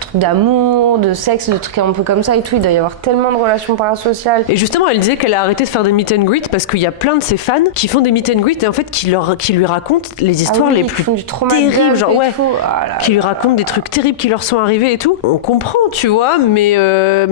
trucs d'amour, de sexe, de trucs un peu comme ça et tout. Il doit y avoir tellement de relations parasociales. Et justement, elle disait qu'elle a arrêté de faire des meet and greet parce qu'il y a plein de ses fans qui font des meet and greet et en fait qui lui racontent les histoires les plus terribles, genre qui lui racontent des trucs terribles qui leur sont arrivés et tout. On comprend, tu vois, mais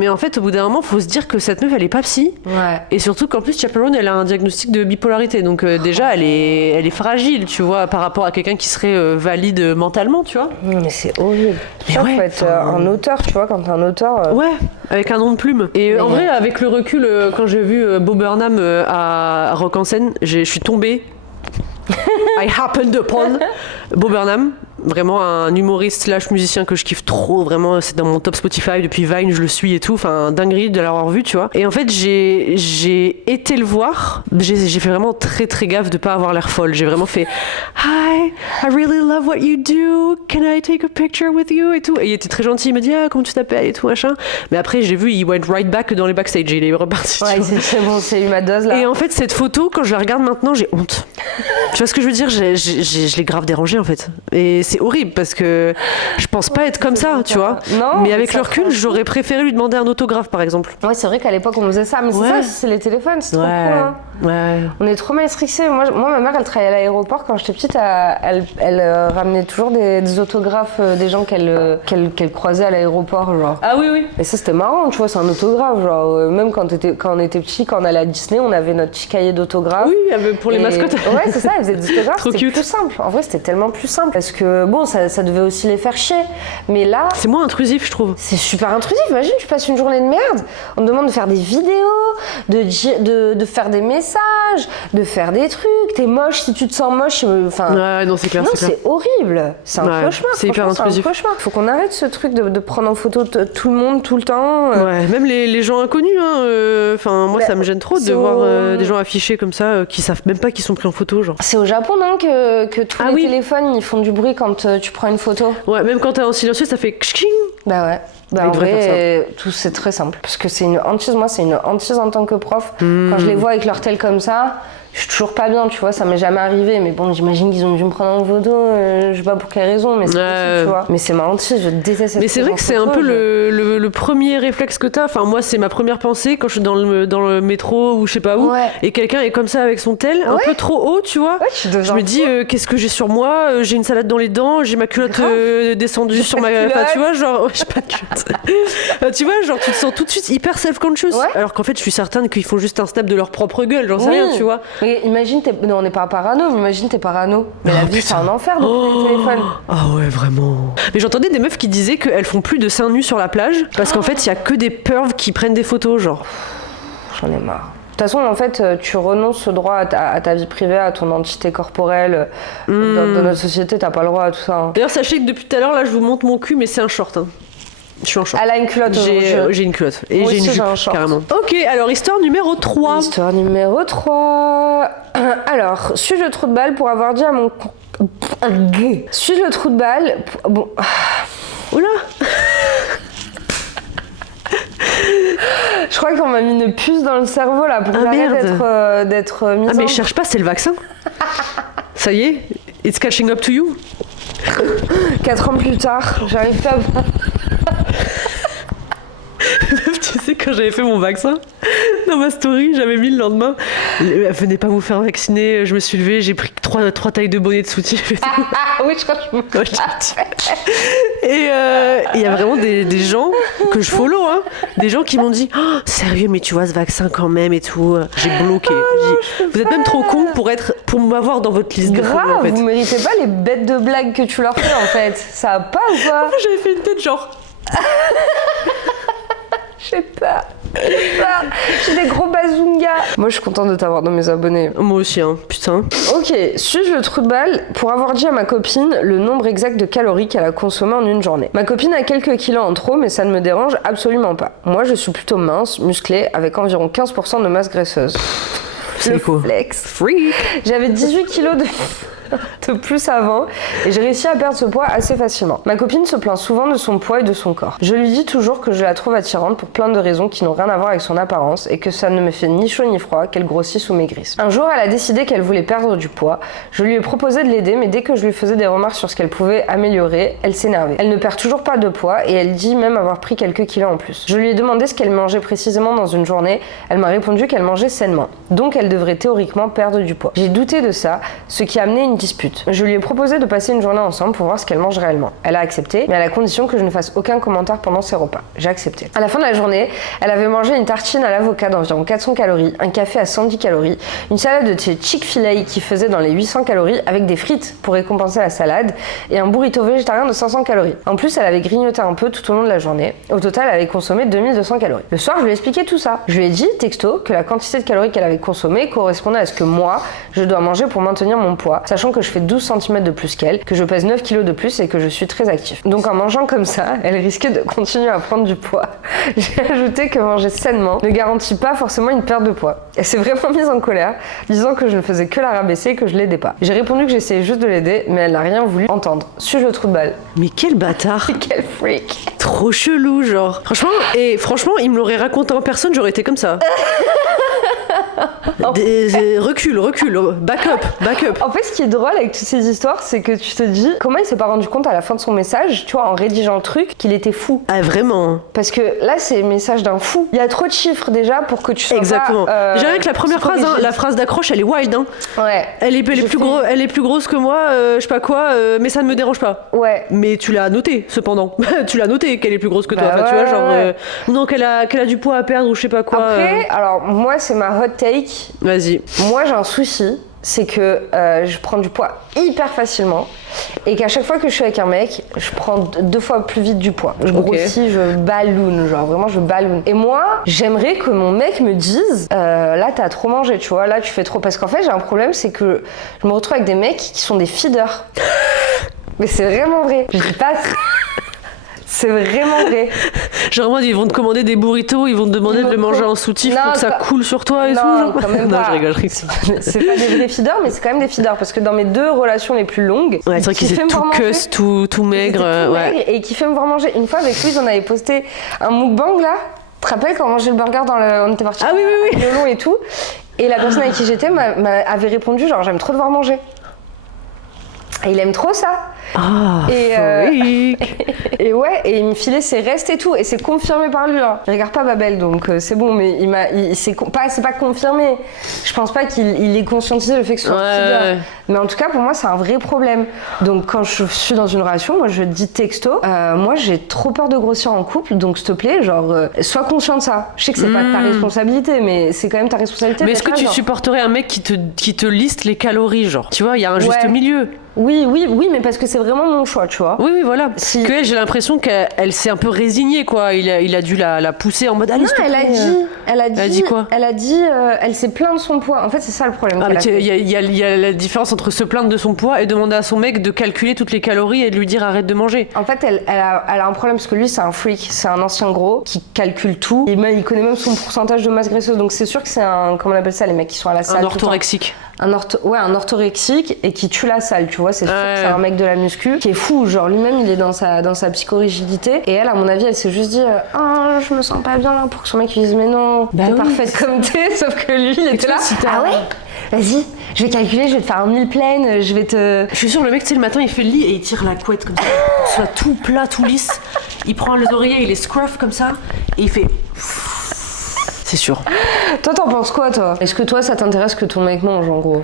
en fait, au bout d'un moment, faut se dire que cette meuf, elle est pas psy. Ouais. Et surtout qu'en plus, Chaperone, elle a un diagnostic de bipolarité, donc déjà, elle est fragile, tu vois, par rapport à quelqu'un qui serait valide mentalement, tu vois. Mais c'est horrible. Mais faut être un auteur, tu vois, quand t'es un auteur. Ouais, avec un nom de plume. Et en vrai, avec le recul, quand j'ai vu Bo Burnham à Rock en scène, je suis tombée. I happened upon Bo Burnham, vraiment un humoriste slash musicien que je kiffe trop, vraiment c'est dans mon top Spotify depuis Vine, je le suis et tout, enfin dinguerie de l'avoir vu, tu vois. Et en fait j'ai été le voir, j'ai fait vraiment très très gaffe de pas avoir l'air folle, j'ai vraiment fait Hi, I really love what you do, can I take a picture with you et tout, et il était très gentil, il m'a dit ah comment tu t'appelles et tout machin, mais après j'ai vu il went right back dans les backstage, il est reparti. Ouais, c'est bon, c'est eu ma dose là. Et en fait cette photo quand je la regarde maintenant j'ai honte. Tu vois ce que je veux dire, je l'ai grave dérangée en fait. Et c'est horrible parce que je pense pas être comme ça, tu vois. Non, mais avec le recul, j'aurais préféré lui demander un autographe par exemple. Ouais, c'est vrai qu'à l'époque on faisait ça, mais c'est ça, c'est les téléphones, c'est trop cool. Hein. Ouais. On est trop matrixés. Moi, ma mère, elle travaillait à l'aéroport quand j'étais petite. Elle ramenait toujours des autographes des gens qu'elle croisait à l'aéroport, genre. Ah oui, oui. Et ça, c'était marrant, tu vois, c'est un autographe, genre. Même quand on était petit, quand on allait à Disney, on avait notre petit cahier d'autographes. Oui, pour les mascottes. Ouais, c'est ça, elle faisait des autographes. Trop c'était cute. plus simple. En vrai, c'était tellement plus simple. Parce que, bon, ça devait aussi les faire chier. Mais là. C'est moins intrusif, je trouve. C'est super intrusif. Imagine, tu passes une journée de merde. On te demande de faire des vidéos, de faire des messages, de faire des trucs. T'es moche si tu te sens moche. Enfin. Ouais, non, c'est clair. Non, c'est horrible. C'est un cauchemar. C'est hyper intrusif. Faut qu'on arrête ce truc de prendre en photo tout le monde, tout le temps. Ouais, même les gens inconnus. Enfin, moi, ça me gêne trop de voir des gens affichés comme ça qui savent même pas qu'ils sont pris en photo, genre. C'est au Japon, non, que tous les téléphones ils font du bruit quand tu prends une photo. Ouais, même quand t'es en silencieux, ça fait kshking. Bah ouais. Bah en vrai, tout c'est très simple. Parce que c'est une hantise. Moi, c'est une hantise en tant que prof. Quand je les vois avec leur tel comme ça, je suis toujours pas bien, tu vois, ça m'est jamais arrivé. Mais bon, j'imagine qu'ils ont dû me prendre en photo, je sais pas pour quelle raison, mais c'est possible, tu vois. Mais c'est ma hantise, je déteste cette. Mais c'est vrai que c'est un peu le premier réflexe que t'as. Enfin, moi, c'est ma première pensée quand je suis dans le métro ou je sais pas où, et quelqu'un est comme ça avec son tel, un peu trop haut, tu vois. Je me dis, qu'est-ce que j'ai sur moi? J'ai une salade dans les dents, j'ai ma culotte descendue sur ma. Enfin, tu vois, genre, j'ai pas de culotte. Tu vois, genre, tu te sens tout de suite hyper self-conscious. Alors qu'en fait, je suis certaine qu'ils font juste un snap de leur propre gueule, j'en sais rien, tu vois. Mais imagine, non, on n'est pas parano, mais imagine t'es parano. Mais la vie, c'est un enfer de prendre le téléphone. Ah ouais, vraiment. Mais j'entendais des meufs qui disaient qu'elles font plus de seins nus sur la plage parce qu'en fait, il y a que des pervs qui prennent des photos, genre. J'en ai marre. De toute façon, en fait, tu renonces au droit à ta vie privée, à ton identité corporelle. Dans notre société, t'as pas le droit à tout ça. Hein. D'ailleurs, sachez que depuis tout à l'heure, là, je vous montre mon cul, mais c'est un short. Hein. Je suis en short. Elle a une culotte. J'ai une culotte. Et j'ai une jupe, carrément. Ok, alors histoire numéro 3. Histoire numéro 3. Alors, suis-je le trou de balle pour avoir dit à mon... Suis-je le trou de balle Bon... Oula. Je crois qu'on m'a mis une puce dans le cerveau, là, pour arrêter d'être mise mais je cherche pas, c'est le vaccin. Ça y est, it's catching up to you. 4 ans plus tard, j'arrive pas à... Tu sais, quand j'avais fait mon vaccin, dans ma story, j'avais mis le lendemain, venez pas vous faire vacciner, je me suis levée, j'ai pris 3 tailles de bonnet de soutien. Oui, je crois que je me... Et il y a vraiment des gens que je follow, hein, des gens qui m'ont dit oh, sérieux, mais tu vois ce vaccin quand même et tout. J'ai bloqué. Vous êtes même trop con pour m'avoir dans votre liste de follow, en fait. Vous méritez pas les bêtes de blagues que tu leur fais, en fait. Ça va pas ou quoi? J'avais fait une tête genre... Je sais pas. J'ai des gros bazungas. Moi, je suis contente de t'avoir dans mes abonnés. Moi aussi, hein, putain. Ok, suis-je le trou de balle pour avoir dit à ma copine le nombre exact de calories qu'elle a consommé en une journée. Ma copine a quelques kilos en trop, mais ça ne me dérange absolument pas. Moi, je suis plutôt mince, musclée, avec environ 15% de masse graisseuse. C'est quoi? Flex. Freak. J'avais 18 kilos de plus avant et j'ai réussi à perdre ce poids assez facilement. Ma copine se plaint souvent de son poids et de son corps. Je lui dis toujours que je la trouve attirante pour plein de raisons qui n'ont rien à voir avec son apparence et que ça ne me fait ni chaud ni froid qu'elle grossisse ou maigrisse. Un jour, elle a décidé qu'elle voulait perdre du poids. Je lui ai proposé de l'aider, mais dès que je lui faisais des remarques sur ce qu'elle pouvait améliorer, elle s'énervait. Elle ne perd toujours pas de poids et elle dit même avoir pris quelques kilos en plus. Je lui ai demandé ce qu'elle mangeait précisément dans une journée. Elle m'a répondu qu'elle mangeait sainement. Donc elle devrait théoriquement perdre du poids. J'ai douté de ça, ce qui a amené une dispute. Je lui ai proposé de passer une journée ensemble pour voir ce qu'elle mange réellement. Elle a accepté, mais à la condition que je ne fasse aucun commentaire pendant ses repas. J'ai accepté. À la fin de la journée, elle avait mangé une tartine à l'avocat d'environ 400 calories, un café à 110 calories, une salade de chez Chick-fil-A qui faisait dans les 800 calories avec des frites pour récompenser la salade et un burrito végétarien de 500 calories. En plus, elle avait grignoté un peu tout au long de la journée. Au total, elle avait consommé 2200 calories. Le soir, je lui ai expliqué tout ça. Je lui ai dit, texto, que la quantité de calories qu'elle avait consommée correspondait à ce que moi, je dois manger pour maintenir mon poids, sachant que je fais 12 cm de plus qu'elle, que je pèse 9 kg de plus et que je suis très actif. Donc en mangeant comme ça, elle risquait de continuer à prendre du poids. J'ai ajouté que manger sainement ne garantit pas forcément une perte de poids. Elle s'est vraiment mise en colère, disant que je ne faisais que la rabaisser et que je l'aidais pas. J'ai répondu que j'essayais juste de l'aider, mais elle n'a rien voulu entendre. Suis-je le trou de balle? Mais quel bâtard. Quel freak. Trop chelou, genre. Franchement, il me l'aurait raconté en personne, j'aurais été comme ça. Recule, back up. En fait, ce qui est drôle avec toutes ces histoires, c'est que tu te dis comment il s'est pas rendu compte à la fin de son message, tu vois, en rédigeant le truc, qu'il était fou. Ah, vraiment? Parce que là, c'est le message d'un fou. Il y a trop de chiffres déjà pour que tu sois exactement. pas. J'ai rien que la première phrase, hein, la phrase d'accroche, elle est wild. Hein. Ouais. Elle est plus grosse que moi, je sais pas quoi, mais ça ne me dérange pas. Ouais. Mais tu l'as noté, cependant. Tu l'as noté qu'elle est plus grosse que toi. Enfin, ouais, tu vois, genre, ouais. Non, qu'elle a du poids à perdre ou je sais pas quoi. Après, alors moi, c'est ma hot take. Vas-y. Moi, j'ai un souci, c'est que je prends du poids hyper facilement et qu'à chaque fois que je suis avec un mec, je prends 2 fois plus vite du poids. Je grossis, je balloune, genre vraiment je balloune. Et moi, j'aimerais que mon mec me dise là t'as trop mangé, tu vois, là tu fais trop. Parce qu'en fait, j'ai un problème, c'est que je me retrouve avec des mecs qui sont des feeders. Mais c'est vraiment vrai. Je dis pas. C'est vraiment vrai. Genre, moi, ils vont te commander des burritos, ils vont te demander de le manger en soutif pour que ça coule sur toi et tout. Genre. Quand même non, pas. je rigole. C'est pas des vrais feeders, mais c'est quand même des feeders. Parce que dans mes 2 relations les plus longues, ouais, c'est vrai qu'ils étaient tout cuss, tout maigre. Ouais. Et qui fait me voir manger. Une fois avec lui, on avait posté un mukbang là. Tu te rappelles quand on mangeait le burger on était parti oui. le long et tout. Et la personne avec qui j'étais avait répondu genre j'aime trop devoir manger. Et il aime trop ça. Ah, et ouais, et il me filait ses restes et tout, et c'est confirmé par lui. Hein. Il regarde pas Babel, donc c'est bon, mais c'est pas confirmé. Je pense pas qu'il ait conscientisé le fait que ce soit un mais en tout cas, pour moi, c'est un vrai problème. Donc quand je suis dans une relation, moi je dis texto, moi j'ai trop peur de grossir en couple, donc s'il te plaît, genre, sois conscient de ça. Je sais que c'est pas ta responsabilité, mais c'est quand même ta responsabilité. Mais est-ce que tu supporterais un mec qui te liste les calories, genre? Tu vois, il y a un juste milieu. Oui, mais parce que c'est vraiment mon choix, tu vois. Oui, voilà. Si... Que elle, j'ai l'impression qu'elle s'est un peu résignée, quoi. Il a dû la pousser en mode allez, s'il te plaît. Elle a dit quoi? Elle s'est plainte de son poit. En fait, c'est ça le problème. Il y a la différence entre se plaindre de son poids et demander à son mec de calculer toutes les calories et de lui dire arrête de manger. En fait, elle a un problème parce que lui, c'est un freak, c'est un ancien gros qui calcule tout. Et il connaît même son pourcentage de masse graisseuse. Donc c'est sûr que c'est un, comment on appelle ça, les mecs qui sont à la salle. Un orthorexique. Un orthorexique et qui tue la salle, tu vois, c'est sûr que c'est un mec de la muscu qui est fou, genre lui-même il est dans sa psychorigidité et elle, à mon avis, elle s'est juste dit je me sens pas bien pour que son mec lui dise mais non, t'es parfaite comme t'es, sauf que lui il était là, ah ouais, vas-y, je vais calculer, je vais te faire un mille pleine, je vais te... Je suis sûre, le mec, tu sais, le matin il fait le lit et il tire la couette comme ça, pour que ce soit tout plat, tout lisse, il prend les oreillers, il les scruff comme ça et il fait... C'est sûr. Toi, t'en penses quoi, toi? Est-ce que toi, ça t'intéresse que ton mec mange, en gros?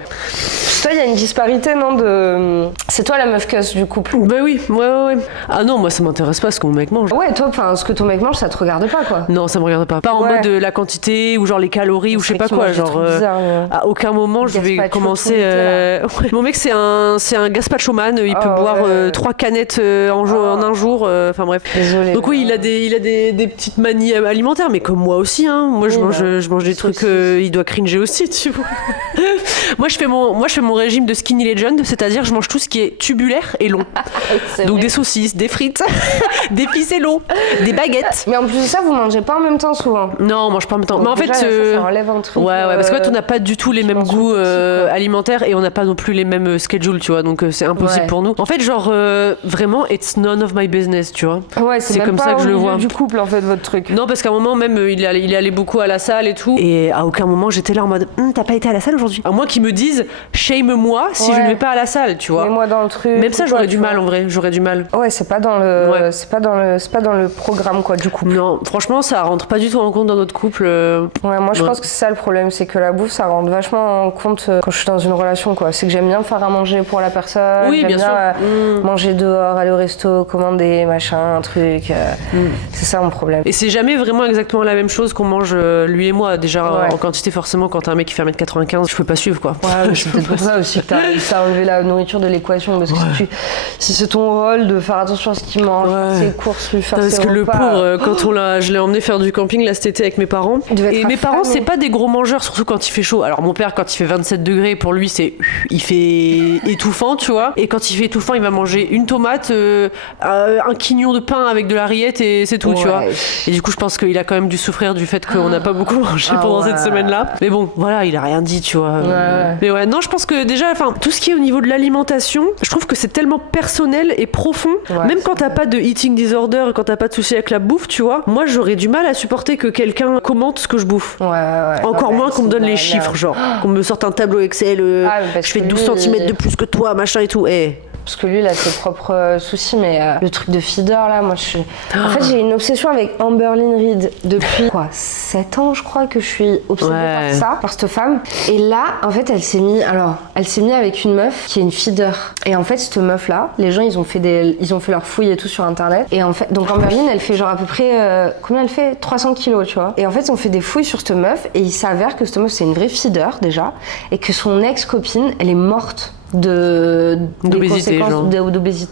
Toi, il y a une disparité, non, de... C'est toi la meuf cuss du couple? Bah oui, ouais. Ah non, moi, ça m'intéresse pas ce que mon mec mange. Ouais, toi, ce que ton mec mange, ça te regarde pas, quoi? Non, ça me regarde pas. Pas en mode la quantité, ou genre les calories, ou je sais pas quoi, genre... bizarre, à aucun moment, je vais commencer... Mon mec, c'est un gazpachoman, il peut boire 3 canettes en un jour, enfin bref. Désolée. Donc oui, il a des petites manies alimentaires, mais comme moi aussi, hein. Moi, je mange des trucs, il doit cringer aussi, tu vois. Moi, je fais mon régime de skinny legend, c'est-à-dire je mange tout ce qui est tubulaire et long. Donc vrai. des saucisses, des frites, des ficellos, des baguettes. Mais en plus de ça, vous mangez pas en même temps souvent. Non, on mange pas en même temps. Mais en Déjà, fait, ça enlève un truc. ouais, parce qu'en fait, on n'a pas du tout les mêmes goûts quoi. alimentaires et on n'a pas non plus les mêmes schedules, tu vois. Donc c'est impossible pour nous. En fait, genre vraiment, it's none of my business, tu vois. Ouais, C'est même comme pas ça que au je le milieu vois. du couple en fait votre truc. Non, parce qu'à un moment même, il est allé beaucoup à la salle et tout. Et à aucun moment, j'étais là en mode, t'as pas été à la salle aujourd'hui? À moins qu'ils me disent, shame-moi si je ne vais pas à la salle, tu vois. Et moi dans le truc. Même ça, j'aurais du mal en vrai. J'aurais du mal. Ouais, c'est pas dans le, c'est pas dans le programme quoi du couple. Non, franchement, ça rentre pas du tout en compte dans notre couple. Ouais, moi je pense que c'est ça le problème, c'est que la bouffe ça rentre vachement en compte quand je suis dans une relation quoi. C'est que j'aime bien faire à manger pour la personne. Oui, j'aime bien sûr. Manger dehors, aller au resto, commander machin, un truc. C'est ça mon problème. Et c'est jamais vraiment exactement la même chose qu'on mange lui et moi. Déjà en quantité forcément, quand t'as un mec qui fait 1m95, je peux pas suivre quoi. Ouais, c'est peut-être pour ça aussi que t'as enlevé la nourriture de l'équation parce que si c'est ton rôle de faire attention à ce qu'il mange, ses courses, lui faire parce ses que repas. le pauvre, quand je l'ai emmené faire du camping là cet été avec mes parents. Et mes parents, c'est pas des gros mangeurs, surtout quand il fait chaud. Alors mon père, quand il fait 27 degrés, pour lui, il fait étouffant, tu vois. Et quand il fait étouffant, il va manger une tomate, un quignon de pain avec de la rillette et c'est tout, tu vois. Et du coup, je pense qu'il a quand même dû souffrir du fait qu'on n'a pas beaucoup mangé pendant cette semaine-là. Mais bon, voilà, il a rien dit, tu vois. Mais ouais, non, je pense que déjà, enfin, tout ce qui est au niveau de l'alimentation, je trouve que c'est tellement personnel et profond. Même quand t'as pas de eating disorder, quand t'as pas de souci avec la bouffe, tu vois. Moi, j'aurais du mal à supporter que quelqu'un commente ce que je bouffe. Encore moins qu'on me donne les chiffres, genre qu'on me sorte un tableau Excel, je fais 12 cm de plus que toi, machin et tout. Parce que lui, il a ses propres soucis, mais le truc de feeder, là, moi, En fait, j'ai une obsession avec Amber Lynn Reid depuis, 7 ans, je crois, que je suis obsédée par ça, par cette femme. Et là, en fait, elle s'est mise avec une meuf qui est une feeder. Et en fait, cette meuf-là, les gens, ils ont fait leurs fouilles et tout sur Internet. Et en fait, donc Amber Lynn, elle fait genre à peu près, combien elle fait? 300 kilos, tu vois. Et en fait, on fait des fouilles sur cette meuf, et il s'avère que cette meuf, c'est une vraie feeder, déjà, et que son ex-copine, elle est morte d'obésité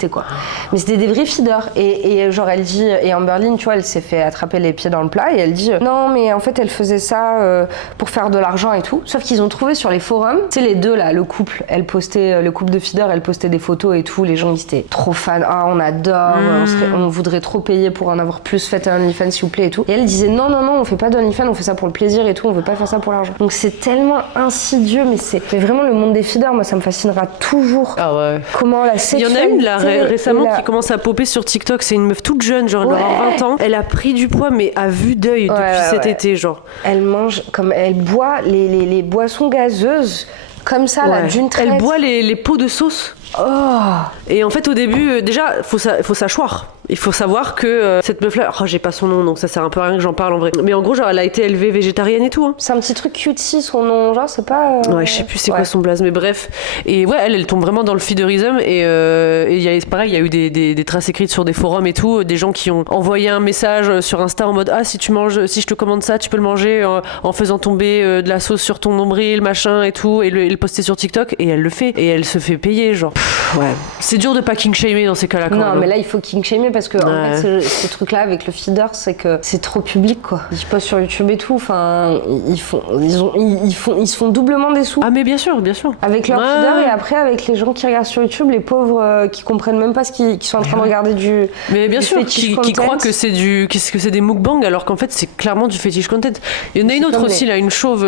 quoi. Mais c'était des vrais feeders et genre elle dit, et Amber Lynn, tu vois, elle s'est fait attraper les pieds dans le plat et elle dit non mais en fait elle faisait ça pour faire de l'argent et tout, sauf qu'ils ont trouvé sur les forums, tu sais les deux là, le couple de feeders, elle postait des photos et tout, les gens ils étaient trop fans, on adore, on voudrait trop payer pour en avoir plus, faites un OnlyFans s'il vous plaît et tout, et elle disait non on fait pas d'OnlyFans, on fait ça pour le plaisir et tout, on veut pas faire ça pour l'argent. Donc c'est tellement insidieux, mais vraiment le monde des feeders, moi ça me fascinera toujours. Comment la sexualité. Il y en a une là récemment qui commence à popper sur TikTok, c'est une meuf toute jeune, genre elle doit avoir 20 ans. Elle a pris du poids mais à vue d'œil depuis cet été, genre. Elle mange elle boit les boissons gazeuses comme ça là d'une traite. Elle boit les pots de sauce. Et en fait au début déjà faut s'asseoir. Il faut savoir que cette meuf-là, j'ai pas son nom, donc ça sert un peu à rien que j'en parle en vrai. Mais en gros, genre, elle a été élevée végétarienne et tout. Hein. C'est un petit truc cutie, son nom, genre, c'est pas. Ouais, je sais plus c'est quoi son blaze, mais bref. Et ouais, elle tombe vraiment dans le feederism. Et pareil, il y a eu des traces écrites sur des forums et tout, des gens qui ont envoyé un message sur Insta en mode si je te commande ça, tu peux le manger en faisant tomber de la sauce sur ton nombril, machin et tout, et le poster sur TikTok. Et elle le fait. Et elle se fait payer, genre. C'est dur de pas king shamer dans ces cas-là. Non, mais là, il faut king shamer parce que en fait, ce truc-là avec le feeder, c'est que c'est trop public, quoi. Ils postent sur YouTube et tout. Enfin, ils se font doublement des sous. Ah, mais bien sûr. Avec leur feeder et après avec les gens qui regardent sur YouTube, les pauvres qui comprennent même pas qui sont en train de regarder du. Mais bien sûr, qui croient que c'est des mukbang alors qu'en fait c'est clairement du fetish content. Il y en a une autre aussi là, une chauve.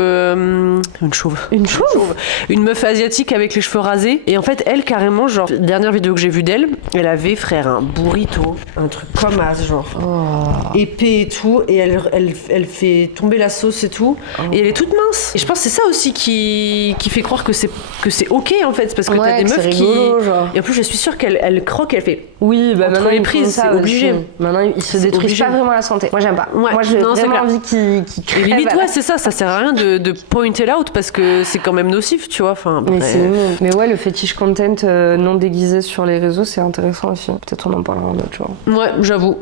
Une meuf asiatique avec les cheveux rasés. Et en fait, elle carrément, genre, dernière vidéo que j'ai vue d'elle, elle avait, frère, un burrito, un truc comme as, genre, épais et tout, et elle fait tomber la sauce et tout, et elle est toute mince. Et je pense que c'est ça aussi qui fait croire que c'est ok en fait, parce que t'as des meufs rigolo, genre. Et en plus, je suis sûre qu'elle croque, elle fait. Oui, maintenant les prises, c'est obligé. Maintenant, ils se détruisent pas vraiment la santé. Moi, j'aime pas. Moi, j'ai vraiment envie qu'ils crèvent. Et limite, c'est ça sert à rien de point it out parce que c'est quand même nocif, tu vois. Enfin, mais ouais, le fétiche content non déguisé sur les réseaux, c'est intéressant aussi. Peut-être on en parlera un autre jour. Ouais, j'avoue.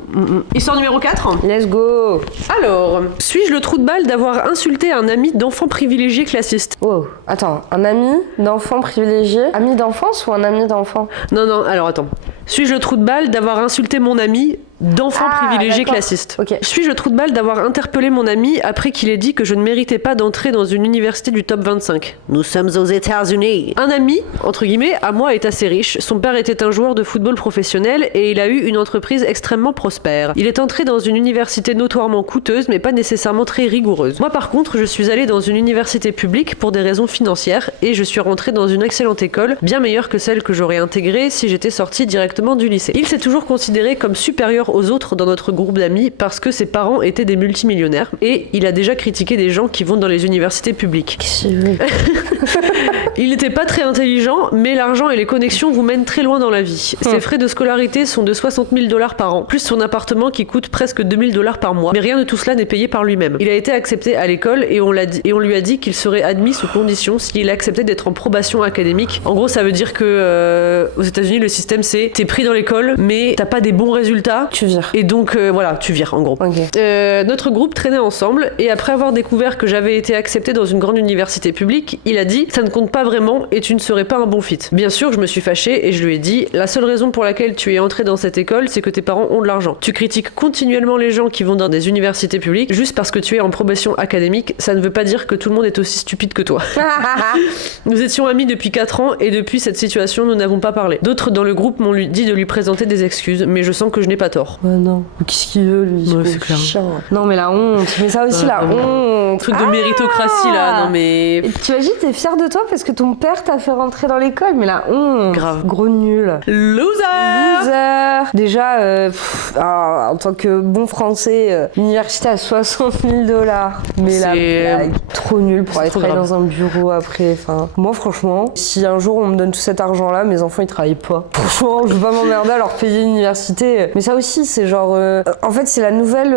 Histoire numéro 4. Let's go. Alors, suis-je le trou de balle d'avoir insulté un ami d'enfant privilégié classiste? Oh, attends, un ami d'enfant privilégié? Ami d'enfance ou un ami d'enfant? Non, alors attends. Suis-je le trou de balle d'avoir insulté mon ami d'enfants privilégiés classistes. Okay. Suis-je le trou de balle d'avoir interpellé mon ami après qu'il ait dit que je ne méritais pas d'entrer dans une université du top 25 ? Nous sommes aux États-Unis. Un ami, entre guillemets, à moi est assez riche. Son père était un joueur de football professionnel et il a eu une entreprise extrêmement prospère. Il est entré dans une université notoirement coûteuse mais pas nécessairement très rigoureuse. Moi par contre, je suis allée dans une université publique pour des raisons financières et je suis rentrée dans une excellente école, bien meilleure que celle que j'aurais intégrée si j'étais sortie directement du lycée. Il s'est toujours considéré comme supérieur aux autres dans notre groupe d'amis parce que ses parents étaient des multimillionnaires et il a déjà critiqué des gens qui vont dans les universités publiques. Il n'était pas très intelligent, mais l'argent et les connexions vous mènent très loin dans la vie. Ses frais de scolarité sont de $60 000 par an, plus son appartement qui coûte presque $2 000 par mois. Mais rien de tout cela n'est payé par lui-même. Il a été accepté à l'école et on lui a dit qu'il serait admis sous condition s'il acceptait d'être en probation académique. En gros, ça veut dire que aux États-Unis, le système c'est t'es pris dans l'école, mais t'as pas des bons résultats. Tu vires. Et donc voilà, tu vires en gros. Okay. Notre groupe traînait ensemble et après avoir découvert que j'avais été accepté dans une grande université publique, il a dit ça ne compte pas vraiment et tu ne serais pas un bon fit. Bien sûr, je me suis fâchée et je lui ai dit la seule raison pour laquelle tu es entré dans cette école, c'est que tes parents ont de l'argent. Tu critiques continuellement les gens qui vont dans des universités publiques juste parce que tu es en probation académique, ça ne veut pas dire que tout le monde est aussi stupide que toi. Nous étions amis depuis 4 ans et depuis cette situation, nous n'avons pas parlé. D'autres dans le groupe m'ont dit de lui présenter des excuses, mais je sens que je n'ai pas tort. Non. Qu'est-ce qu'il veut, lui? Ouais, c'est clair. Non, mais la honte. Mais ça aussi, la honte. Truc de méritocratie, là. Non, mais... T'imagines, t'es fier de toi parce que ton père t'a fait rentrer dans l'école, mais la honte. Grave. Gros nul. Loser. Déjà, en tant que bon français, l'université à $60 000. Mais la blague. Trop nul pour aller travailler dans un bureau après. Enfin, moi, franchement, si un jour on me donne tout cet argent-là, mes enfants ils travaillent pas. Franchement, je vais pas m'emmerder à leur payer l'université. Mais ça aussi, c'est genre. En fait, c'est la nouvelle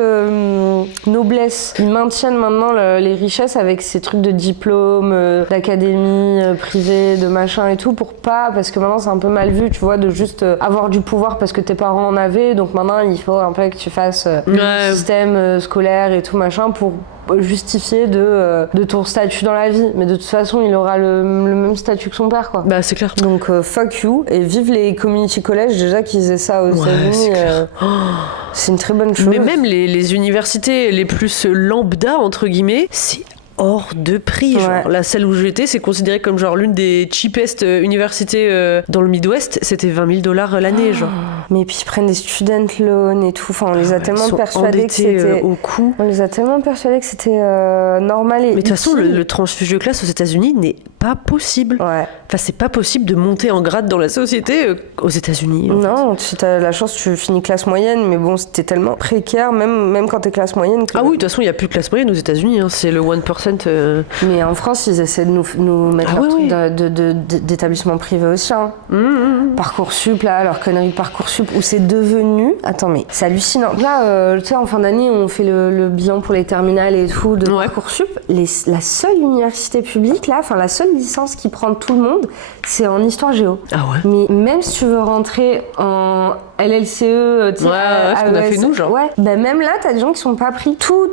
noblesse. Ils maintiennent maintenant les richesses avec ces trucs de diplôme, d'académie privée, de machin et tout, parce que maintenant c'est un peu mal vu, tu vois, de juste avoir du pouvoir parce que tes parents en avaient. Donc maintenant, il faut un peu que tu fasses le système scolaire et tout machin pour justifier de ton statut dans la vie, mais de toute façon il aura le même statut que son père, quoi. Bah c'est clair. Donc fuck you, et vive les community college déjà qu'ils aient ça aux États-Unis. C'est une très bonne chose. Mais même les universités les plus lambda entre guillemets, c'est hors de prix. Genre, la celle où j'étais, c'est considéré comme genre l'une des cheapest universités dans le Midwest. C'était $20 000 l'année, genre. Mais puis ils prennent des student loans et tout. Enfin, on les a tellement persuadés que c'était au cou. On les a tellement persuadés que c'était normal. Mais de toute façon, le transfuge de classe aux États-Unis n'est pas possible. Ouais. Enfin, c'est pas possible de monter en grade dans la société aux États-Unis. Non, si t'as la chance, tu finis classe moyenne, mais bon, c'était tellement précaire, même quand t'es classe moyenne. Que... Ah oui, de toute façon, il n'y a plus de classe moyenne aux États-Unis. Hein, c'est le 1%. Mais en France, ils essaient de nous mettre leur truc d'établissement privé aussi. Hein. Parcoursup, là, leur connerie de Parcoursup, où c'est devenu... Attends, mais c'est hallucinant. Là, tu sais, en fin d'année, on fait le bilan pour les terminales et tout de Parcoursup. La seule université publique, là, enfin, la seule licence qui prend tout le monde, c'est en histoire géo. Ah ouais. Mais même si tu veux rentrer en LLCE, tu sais, ce qu'on a fait nous, genre. Ouais, bah même là, t'as des gens qui sont pas pris. Tout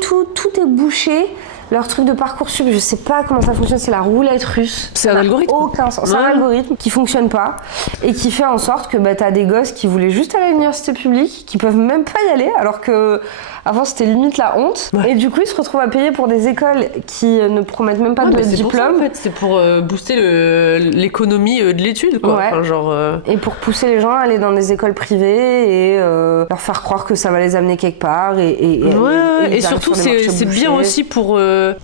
est bouché. Leur truc de Parcoursup, je sais pas comment ça fonctionne, c'est la roulette russe. C'est un algorithme. Aucun sens. C'est un algorithme qui fonctionne pas et qui fait en sorte que t'as des gosses qui voulaient juste aller à l'université publique, qui peuvent même pas y aller, alors que avant c'était limite la honte. Ouais. Et du coup, ils se retrouvent à payer pour des écoles qui ne promettent même pas de diplôme. Pour ça, en fait, c'est pour booster l'économie de l'étude, quoi. Ouais. Enfin, genre, Et pour pousser les gens à aller dans des écoles privées et leur faire croire que ça va les amener quelque part. Et surtout, c'est bien aussi pour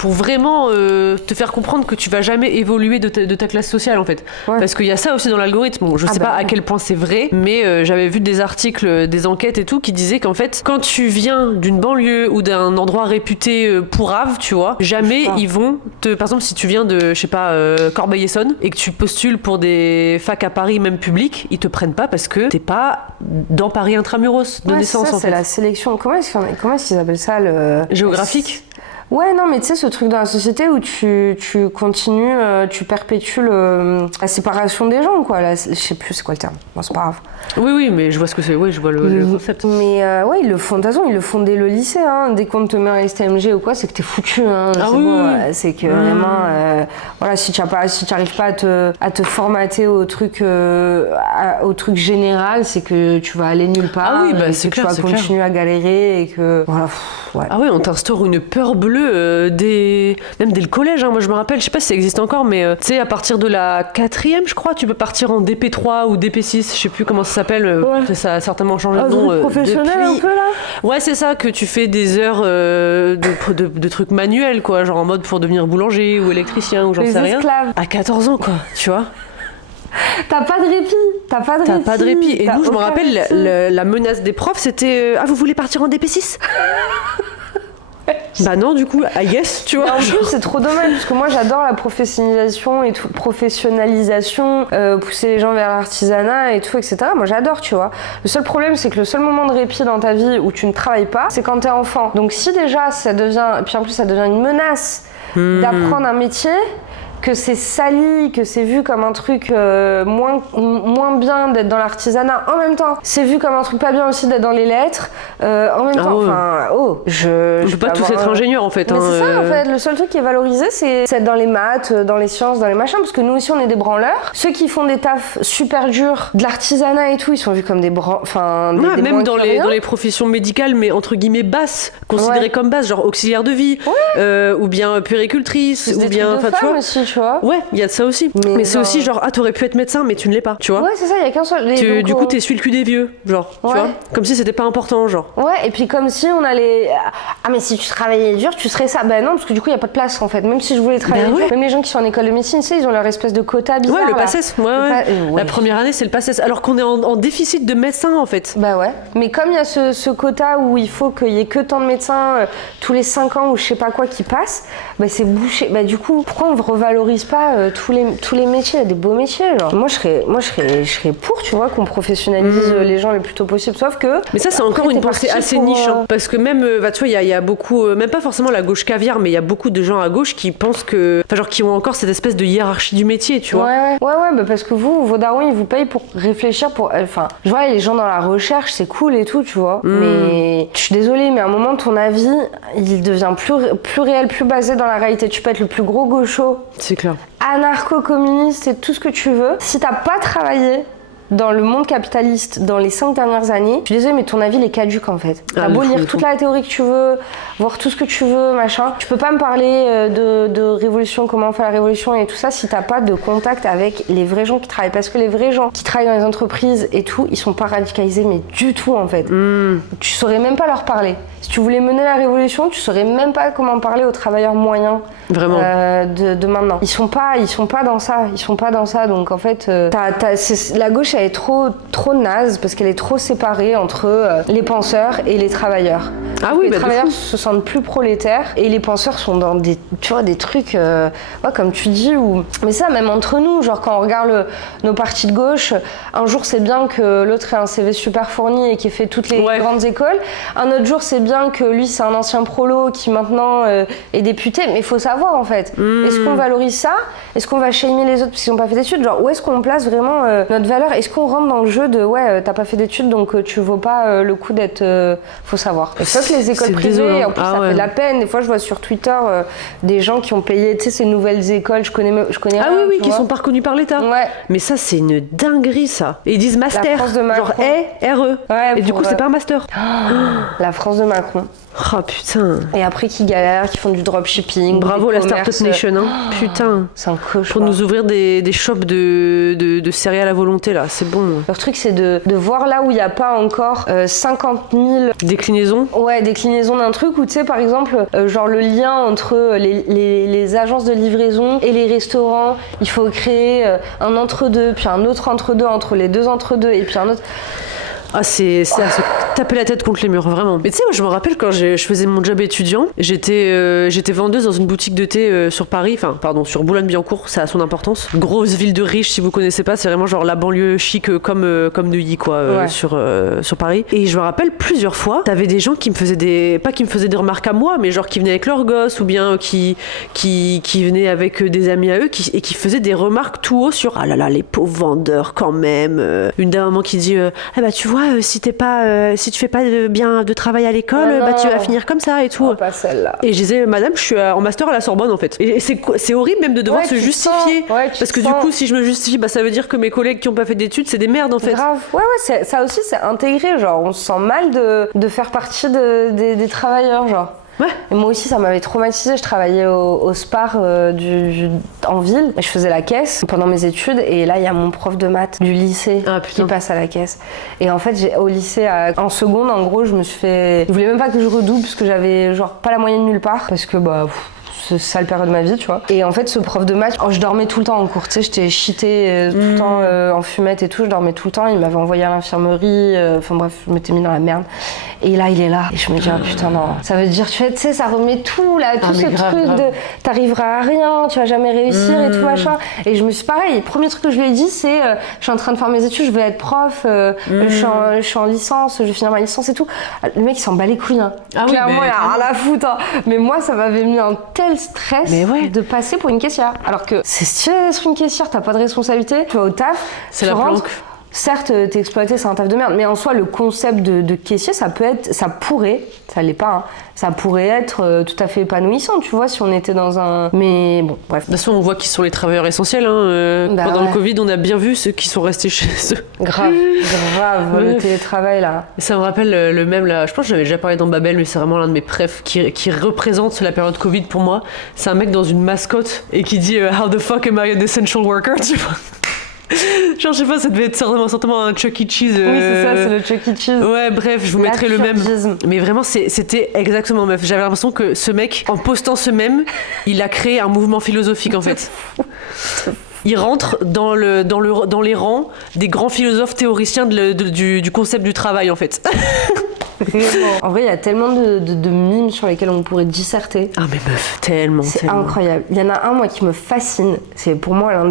vraiment te faire comprendre que tu vas jamais évoluer de ta classe sociale, en fait. Ouais. Parce qu'il y a ça aussi dans l'algorithme. Bon, je sais pas à quel point c'est vrai, mais j'avais vu des articles, des enquêtes et tout qui disaient qu'en fait, quand tu viens d'une banlieue ou d'un endroit réputé pourrave, tu vois, jamais ils vont te... Par exemple, si tu viens de, je sais pas, Corbeil-Essonnes et que tu postules pour des facs à Paris, même publics, ils te prennent pas parce que t'es pas dans Paris intramuros de naissance, en fait. C'est la sélection. Comment est-ce qu'ils appellent ça, géographique? Ouais, non, mais tu sais, ce truc dans la société où tu continues, tu perpétues la séparation des gens, quoi. Je sais plus c'est quoi le terme. Bon, c'est pas grave. Oui, mais je vois ce que c'est. Oui, je vois le concept. Mais ouais, ils le font. De toute façon, ils le font dès le lycée. Hein. Dès qu'on te met un STMG ou quoi, c'est que t'es foutu. Hein. C'est que vraiment, voilà, si tu n'arrives pas à te formater au truc général, c'est que tu vas aller nulle part. Ah oui, bah, et c'est que clair, tu vas continuer à galérer et que voilà. Ouais. Ah ouais, on t'instaure une peur bleue même dès le collège. Hein. Moi, je me rappelle, je sais pas si ça existe encore, mais tu sais, à partir de la 4e, je crois, tu peux partir en DP3 ou DP6, je sais plus comment ça s'appelle. Ouais. Ça a certainement changé de nom. Professionnel depuis... un peu là. Ouais, c'est ça, que tu fais des heures de trucs manuels, quoi, genre en mode pour devenir boulanger ou électricien ou j'en sais rien. Esclaves. À 14 ans, quoi, tu vois. T'as pas de répit. T'as pas de répit. Et nous, je me rappelle, la menace des profs, c'était vous voulez partir en DP6 Bah non, du coup, I guess, tu vois. Et en plus, c'est trop dommage parce que moi, j'adore la professionnalisation et tout, pousser les gens vers l'artisanat et tout, etc. Moi, j'adore, tu vois. Le seul problème, c'est que le seul moment de répit dans ta vie où tu ne travailles pas, c'est quand t'es enfant. Donc, si déjà ça devient, et puis en plus, ça devient une menace d'apprendre un métier, que c'est sali, que c'est vu comme un truc moins bien d'être dans l'artisanat. En même temps, c'est vu comme un truc pas bien aussi d'être dans les lettres. En même temps, on peut pas tous être ingénieurs en fait. Mais c'est ça en fait, le seul truc qui est valorisé, c'est être dans les maths, dans les sciences, dans les machins, parce que nous aussi on est des branleurs. Ceux qui font des tafs super durs, de l'artisanat et tout, ils sont vus comme des même dans les professions médicales, mais entre guillemets basses, considérées comme basses, genre auxiliaire de vie, ou bien puéricultrice, ou bien, enfin tu vois. Aussi, tu vois. Ouais, il y a de ça aussi. Mais c'est aussi genre t'aurais pu être médecin, mais tu ne l'es pas, tu vois. Ouais, c'est ça, il y a qu'un seul. Du coup, t'essuies le cul des vieux, genre, tu vois. Comme si c'était pas important, genre. Ouais, et puis comme si on allait. Ah, mais si tu travaillais dur, tu serais ça. Ben non, parce que du coup, il y a pas de place en fait. Même si je voulais travailler dur, même les gens qui sont en école de médecine, tu sais, ils ont leur espèce de quota bizarre. Ouais, le PACES, ouais. La première année, c'est le PACES, alors qu'on est en déficit de médecins en fait. Bah ouais. Mais comme il y a ce quota où il faut qu'il y ait que tant de médecins tous les 5 ans ou je sais pas quoi qui passent, bah c'est bouché. Bah du coup, pourquoi on revalorise pas tous les métiers? Il y a des beaux métiers, genre. Moi, je serais pour, tu vois, qu'on professionnalise les gens le plus tôt possible. Sauf que. Mais ça, c'est encore une pensée assez niche. Hein, parce que même, tu vois, il y a beaucoup, même pas forcément la gauche caviar, mais il y a beaucoup de gens à gauche qui pensent que. Enfin, genre, qui ont encore cette espèce de hiérarchie du métier, tu vois. Ouais, bah parce que vos darons, ils vous payent pour réfléchir, Enfin, je vois, les gens dans la recherche, c'est cool et tout, tu vois. Mais je suis désolée, mais à un moment, ton avis, il devient plus réel, plus basé dans la réalité. Tu peux être le plus gros gaucho. C'est clair. Anarcho-communiste et tout ce que tu veux. Si t'as pas travaillé dans le monde capitaliste dans les 5 dernières années, je suis désolée, mais ton avis il est caduque en fait. T'as beau lire toute la théorie que tu veux, voir tout ce que tu veux, machin. Tu peux pas me parler de révolution, comment on fait la révolution et tout ça si t'as pas de contact avec les vrais gens qui travaillent. Parce que les vrais gens qui travaillent dans les entreprises et tout, ils sont pas radicalisés, mais du tout en fait. Tu saurais même pas leur parler. Si tu voulais mener la révolution, tu saurais même pas comment parler aux travailleurs moyens. Vraiment. De maintenant. Ils sont pas dans ça. Donc en fait, la gauche elle est trop naze parce qu'elle est trop séparée entre les penseurs et les travailleurs. Ah oui, les travailleurs se sentent plus prolétaires et les penseurs sont dans des trucs, comme tu dis, mais ça même entre nous, genre quand on regarde nos partis de gauche, un jour c'est bien que l'autre ait un CV super fourni et qui ait fait toutes les grandes écoles, un autre jour c'est bien que lui c'est un ancien prolo qui maintenant est député, mais il faut savoir en fait, est-ce qu'on valorise ça? Est-ce qu'on va shamer les autres parce qu'ils n'ont pas fait d'études? Genre où est-ce qu'on place vraiment notre valeur? Est-ce qu'on rentre dans le jeu de t'as pas fait d'études donc tu vaux pas le coup d'être... faut savoir. Et sauf les écoles privées, en plus ça fait de la peine. Des fois je vois sur Twitter des gens qui ont payé ces nouvelles écoles, je connais Ah rien, oui, qui sont pas reconnus par l'État. Ouais. Mais ça c'est une dinguerie ça. Et ils disent master, la France de Macron. genre RE. Ouais, et du coup c'est pas un master. La France de Macron. Oh putain. Et après qui galèrent, qui font du dropshipping. Bravo la Startup Nation, hein. Putain. C'est un cauchemar. Pour nous ouvrir des shops de céréales à volonté là, c'est bon. Leur truc c'est de voir là où il n'y a pas encore 50 000 déclinaisons. Ouais, déclinaisons d'un truc où tu sais par exemple, genre le lien entre les agences de livraison et les restaurants, il faut créer un entre-deux, puis un autre entre-deux entre les deux entre-deux et puis un autre... Ah, c'est à se taper la tête contre les murs, vraiment. Mais tu sais, moi, je me rappelle quand je faisais mon job étudiant, j'étais vendeuse dans une boutique de thé sur Paris, sur Boulogne-Billancourt, ça a son importance. Grosse ville de riches, si vous connaissez pas, c'est vraiment genre la banlieue chic comme Neuilly, quoi, sur Paris. Et je me rappelle plusieurs fois, t'avais des gens qui me faisaient pas qui me faisaient des remarques à moi, mais genre qui venaient avec leurs gosses ou bien qui venaient avec des amis à eux et qui faisaient des remarques tout haut sur ah là là, les pauvres vendeurs quand même. Une dame maman qui dit ah bah tu vois, si t'es pas si tu fais pas bien de travail à l'école, Oh bah tu vas non. finir comme ça et tout. Oh, pas celle-là. Et je disais, madame, je suis en master à la Sorbonne en fait. Et c'est horrible même de devoir Ouais, se tu te justifier. sens- ouais, tu parce te que du sens- coup, si je me justifie, bah ça veut dire que mes collègues qui ont pas fait d'études, c'est des merdes en fait. Grave. Ouais, ça aussi, c'est intégré. Genre, on se sent mal de faire partie des travailleurs, genre. Ouais. Et moi aussi, ça m'avait traumatisée. Je travaillais au Spar en ville. Et je faisais la caisse pendant mes études. Et là, il y a mon prof de maths du lycée qui passe à la caisse. Et en fait, au lycée, en seconde, en gros, je me suis fait... Il voulait même pas que je redouble parce que j'avais genre pas la moyenne nulle part. Parce que, c'est ça le période de ma vie, tu vois. Et en fait, ce prof de maths, je dormais tout le temps en cours, tu sais, j'étais cheatée tout le temps en fumette et tout, je dormais tout le temps. Il m'avait envoyé à l'infirmerie, enfin bref, je m'étais mis dans la merde. Et là, il est là. Et je me dis, putain, non. Ça veut dire, tu sais, ça remet tout, là, tout ce truc de t'arriveras à rien, tu vas jamais réussir et tout, machin. Et je me suis pareil, le premier truc que je lui ai dit, c'est je suis en train de faire mes études, je vais être prof, je suis en licence, je vais finir ma licence et tout. Le mec, il s'en bat les couilles, hein. Clairement, il a rien à foutre, hein. Mais moi, ça m'avait mis un tel stress de passer pour une caissière. Alors que c'est stylé d'être une caissière, t'as pas de responsabilité, tu vas au taf, c'est la planque. Certes, t'es exploité, c'est un taf de merde, mais en soi, le concept de caissier, ça pourrait, ça l'est pas, hein, ça pourrait être tout à fait épanouissant, tu vois, si on était dans un... Mais bon, bref. De toute façon, on voit qu'ils sont les travailleurs essentiels. Hein. Pendant le Covid, on a bien vu ceux qui sont restés chez eux. Grave, le télétravail, là. Ça me rappelle le même, là, je pense que j'avais déjà parlé dans Babel, mais c'est vraiment l'un de mes préfs qui représente la période Covid pour moi. C'est un mec dans une mascotte et qui dit « How the fuck am I an essential worker ?» tu vois. Genre, je sais pas, ça devait être certainement un Chuck E. Cheese. Oui, c'est ça, c'est le Chuck E. Cheese. Ouais, bref, je vous mettrai le même. Mais vraiment, c'était exactement meuf. J'avais l'impression que ce mec, en postant ce même, il a créé un mouvement philosophique en fait. Il rentre dans les rangs des grands philosophes théoriciens du concept du travail en fait. Vraiment. En vrai, il y a tellement de mimes sur lesquels on pourrait disserter. Ah mais meuf, tellement. C'est incroyable. Il y en a un, moi, qui me fascine. C'est pour moi l'un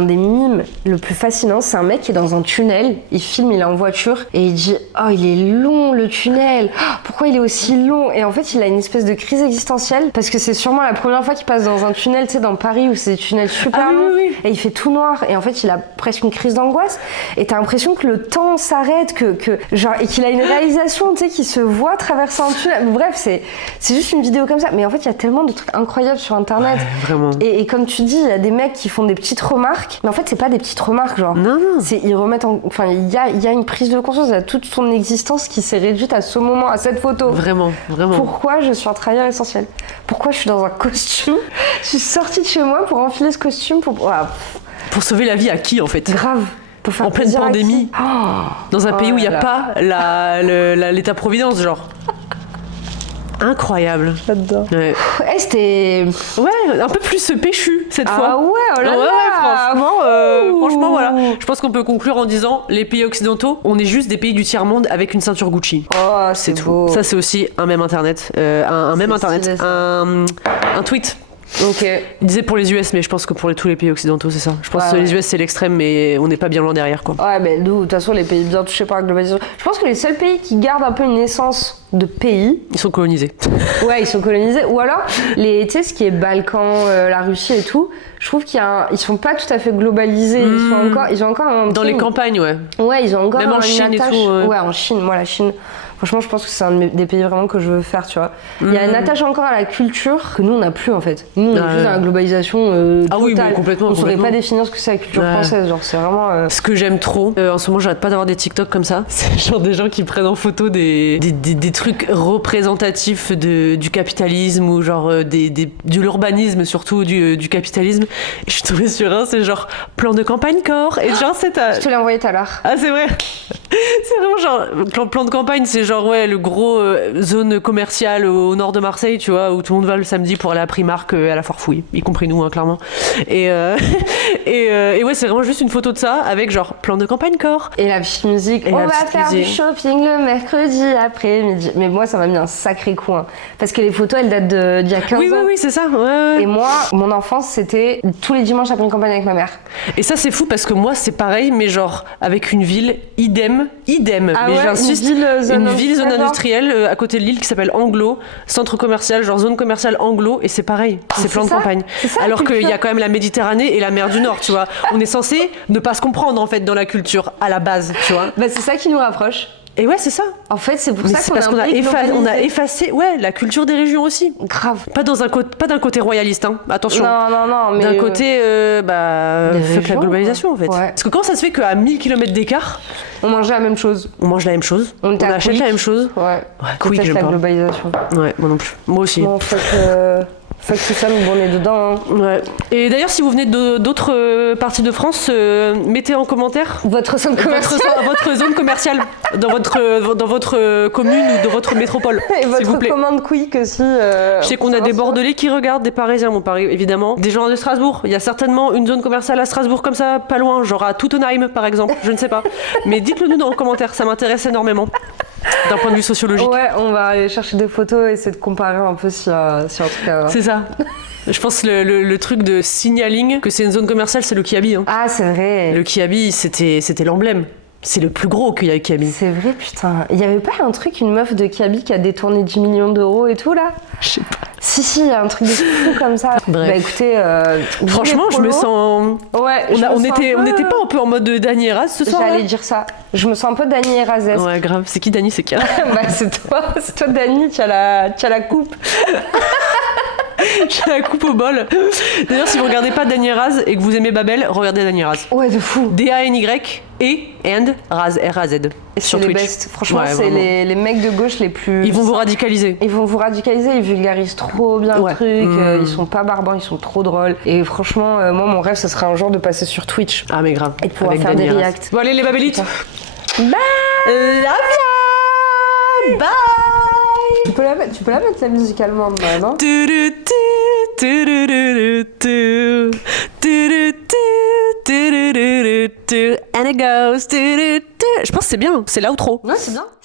des mimes le plus fascinant. C'est un mec qui est dans un tunnel. Il filme, il est en voiture et il dit « Oh, il est long le tunnel. Oh, pourquoi il est aussi long ?» Et en fait, il a une espèce de crise existentielle parce que c'est sûrement la première fois qu'il passe dans un tunnel, tu sais, dans Paris où c'est des tunnels super longs. Oui. Et il fait tout noir. Et en fait, il a presque une crise d'angoisse. Et t'as l'impression que le temps s'arrête, et qu'il a une réalisation, tu sais, qui se voit traverser un tunnel. Bref, c'est juste une vidéo comme ça. Mais en fait, il y a tellement de trucs incroyables sur Internet. Ouais, vraiment. Et comme tu dis, il y a des mecs qui font des petites remarques. Mais en fait, c'est pas des petites remarques, genre. Non. Ils remettent enfin, il y a une prise de conscience. Il y a toute son existence qui s'est réduite à ce moment, à cette photo. Vraiment. Pourquoi je suis un travailleur essentiel? Pourquoi je suis dans un costume? Je suis sortie de chez moi pour enfiler ce costume Pour sauver la vie à qui en fait? Grave. Pour faire en pleine pandémie, dans un pays où il n'y a pas l'état-providence, genre. Incroyable. J'adore. Ouais. C'était... Ouais, un peu plus péchu cette fois. Ah ouais, oh là là. Franchement, voilà. Je pense qu'on peut conclure en disant les pays occidentaux, on est juste des pays du tiers-monde avec une ceinture Gucci. Oh, c'est tout. Beau. Ça, c'est aussi un mème internet. Un tweet. Ok. Il disait pour les US, mais je pense que pour tous les pays occidentaux, c'est ça. Je pense que les US, c'est l'extrême, mais on n'est pas bien loin derrière, quoi. Ouais, mais nous, de toute façon, les pays bien touchés par la globalisation. Je pense que les seuls pays qui gardent un peu une essence de pays. Ils sont colonisés. Ouais, ils sont colonisés. Ou alors, tu sais, ce qui est Balkans, la Russie et tout, je trouve ils sont pas tout à fait globalisés. Ils ont encore un. Dans les campagnes, ouais. Ouais, ils ont encore même en Chine attache. Et tout. Ouais, en Chine. Moi, la Chine. Franchement, je pense que c'est un des pays vraiment que je veux faire, tu vois. Il y a une attache encore à la culture que nous, on n'a plus, en fait. Nous, on est juste dans la globalisation totale. Oui, mais complètement. On saurait pas définir ce que c'est la culture française. Genre, c'est vraiment... Ce que j'aime trop, en ce moment, j'arrête pas d'avoir des TikTok comme ça. C'est genre des gens qui prennent en photo des trucs représentatifs du capitalisme ou genre de l'urbanisme, surtout du capitalisme. Et je suis tombée sur un, c'est genre plan de campagne corps. Et genre, Je te l'ai envoyé tout à l'heure. Ah, c'est vrai. C'est vraiment genre plan de campagne, c'est genre le gros zone commerciale au nord de Marseille, tu vois, où tout le monde va le samedi pour aller à Primark à la Farfouille, y compris nous, hein, clairement. Et ouais, c'est vraiment juste une photo de ça avec genre plan de campagne corps. Et la petite musique. On va faire du shopping le mercredi après-midi. Mais moi, ça m'a mis un sacré coup, hein, parce que les photos, elles datent d'il y a 15 ans. Oui, c'est ça. Ouais. Et moi, mon enfance, c'était tous les dimanches après une campagne avec ma mère. Et ça, c'est fou parce que moi, c'est pareil, mais genre avec une ville idem. Ah mais ouais, j'insiste, une ville zone industrielle à côté de Lille qui s'appelle Anglo, centre commercial, genre zone commerciale Anglo, et c'est pareil, c'est plan de campagne. Alors qu'il y a quand même la Méditerranée et la mer du Nord, tu vois. On est censé ne pas se comprendre en fait dans la culture à la base, tu vois. Bah, c'est ça qui nous rapproche. Et ouais, c'est ça. En fait, c'est pour Mais ça c'est qu'on parce a qu'on a, globalisé. on a effacé la culture des régions aussi. Grave. Pas d'un côté royaliste, hein. Attention. Non, mais... D'un côté, des fuck la régions, globalisation en fait. Ouais. Parce que comment ça se fait qu'à 1000 km d'écart, On mangeait la même chose. on mange la même chose, on était à achète Quick. la même chose. Ouais. Ouais, Quick, Peut-être j'aime la pas. globalisation. Ouais, moi non plus. Moi aussi. Bon, fait que tout ça, nous, on est dedans. Hein. Ouais. Et d'ailleurs, si vous venez d'autres parties de France, mettez en commentaire Votre zone commerciale votre zone commerciale dans votre commune ou dans votre métropole, et s'il vous votre plaît. commande Quick aussi. Je sais qu'on a des Bordelais qui regardent, des Parisiens, bon Paris évidemment, des gens de Strasbourg. Il y a certainement une zone commerciale à Strasbourg comme ça, pas loin, genre à Toutenheim par exemple, je ne sais pas. Mais dites-le nous dans les commentaires, ça m'intéresse énormément d'un point de vue sociologique. Ouais, on va aller chercher des photos et essayer de comparer un peu si en tout cas. C'est ça. Je pense le truc de signaling que c'est une zone commerciale, c'est le Kiabi. Hein. Ah, c'est vrai. Le Kiabi, c'était l'emblème. C'est le plus gros qu'il y a eu Kiabi. C'est vrai, putain. Il y avait pas un truc, une meuf de Kiabi qui a détourné 10 millions d'euros et tout là? Je sais pas. Si, il y a un truc de fou comme ça. Bref. Bah écoutez, Franchement, je me sens. Ouais, On n'était pas un peu en mode Dany Eraz ce soir. J'allais dire ça. Je me sens un peu Dany Erazes. Ouais, grave. C'est qui Dany, c'est qui Bah c'est toi Dany, tu as la coupe. J'ai la coupe au bol. D'ailleurs, si vous regardez pas Dany Eraz et que vous aimez Babel, regardez Dany Eraz. Ouais, de fou. D-A-N-Y and Raz, R-A-Z. Sur C'est les Twitch. best. Franchement, Ouais, c'est vraiment. les mecs de gauche les plus. Ils vont vous radicaliser. Ils vont vous radicaliser, ils vulgarisent trop bien Ouais. le truc, ils sont pas barbants, ils sont trop drôles. Et franchement, moi, mon rêve, ce serait un jour de passer sur Twitch. Ah, mais grave. Et de pouvoir Avec faire Dany des Eraz. reacts. Bon, allez, les Babélites. Bye. Love ya. Bye. Tu peux la mettre la musique allemande, là, non? And it goes. Je pense que c'est bien, c'est l'outro. Ouais, c'est bien.